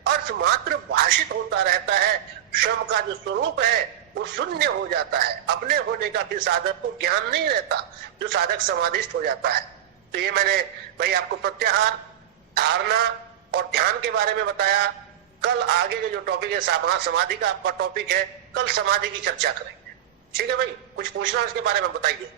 अर्थ मात्र भाषित होता रहता है। स्वयं का जो स्वरूप है वो शून्य हो जाता है। अपने होने का फिर साधक को ज्ञान नहीं रहता, जो साधक समाधिस्थ हो जाता है। तो ये मैंने भाई आपको प्रत्याहार, धारणा और ध्यान के बारे में बताया। कल आगे के जो टॉपिक है समाधि का आपका टॉपिक है, कल समाधि की चर्चा करेंगे। ठीक है भाई, कुछ पूछना उसके बारे में बताइए।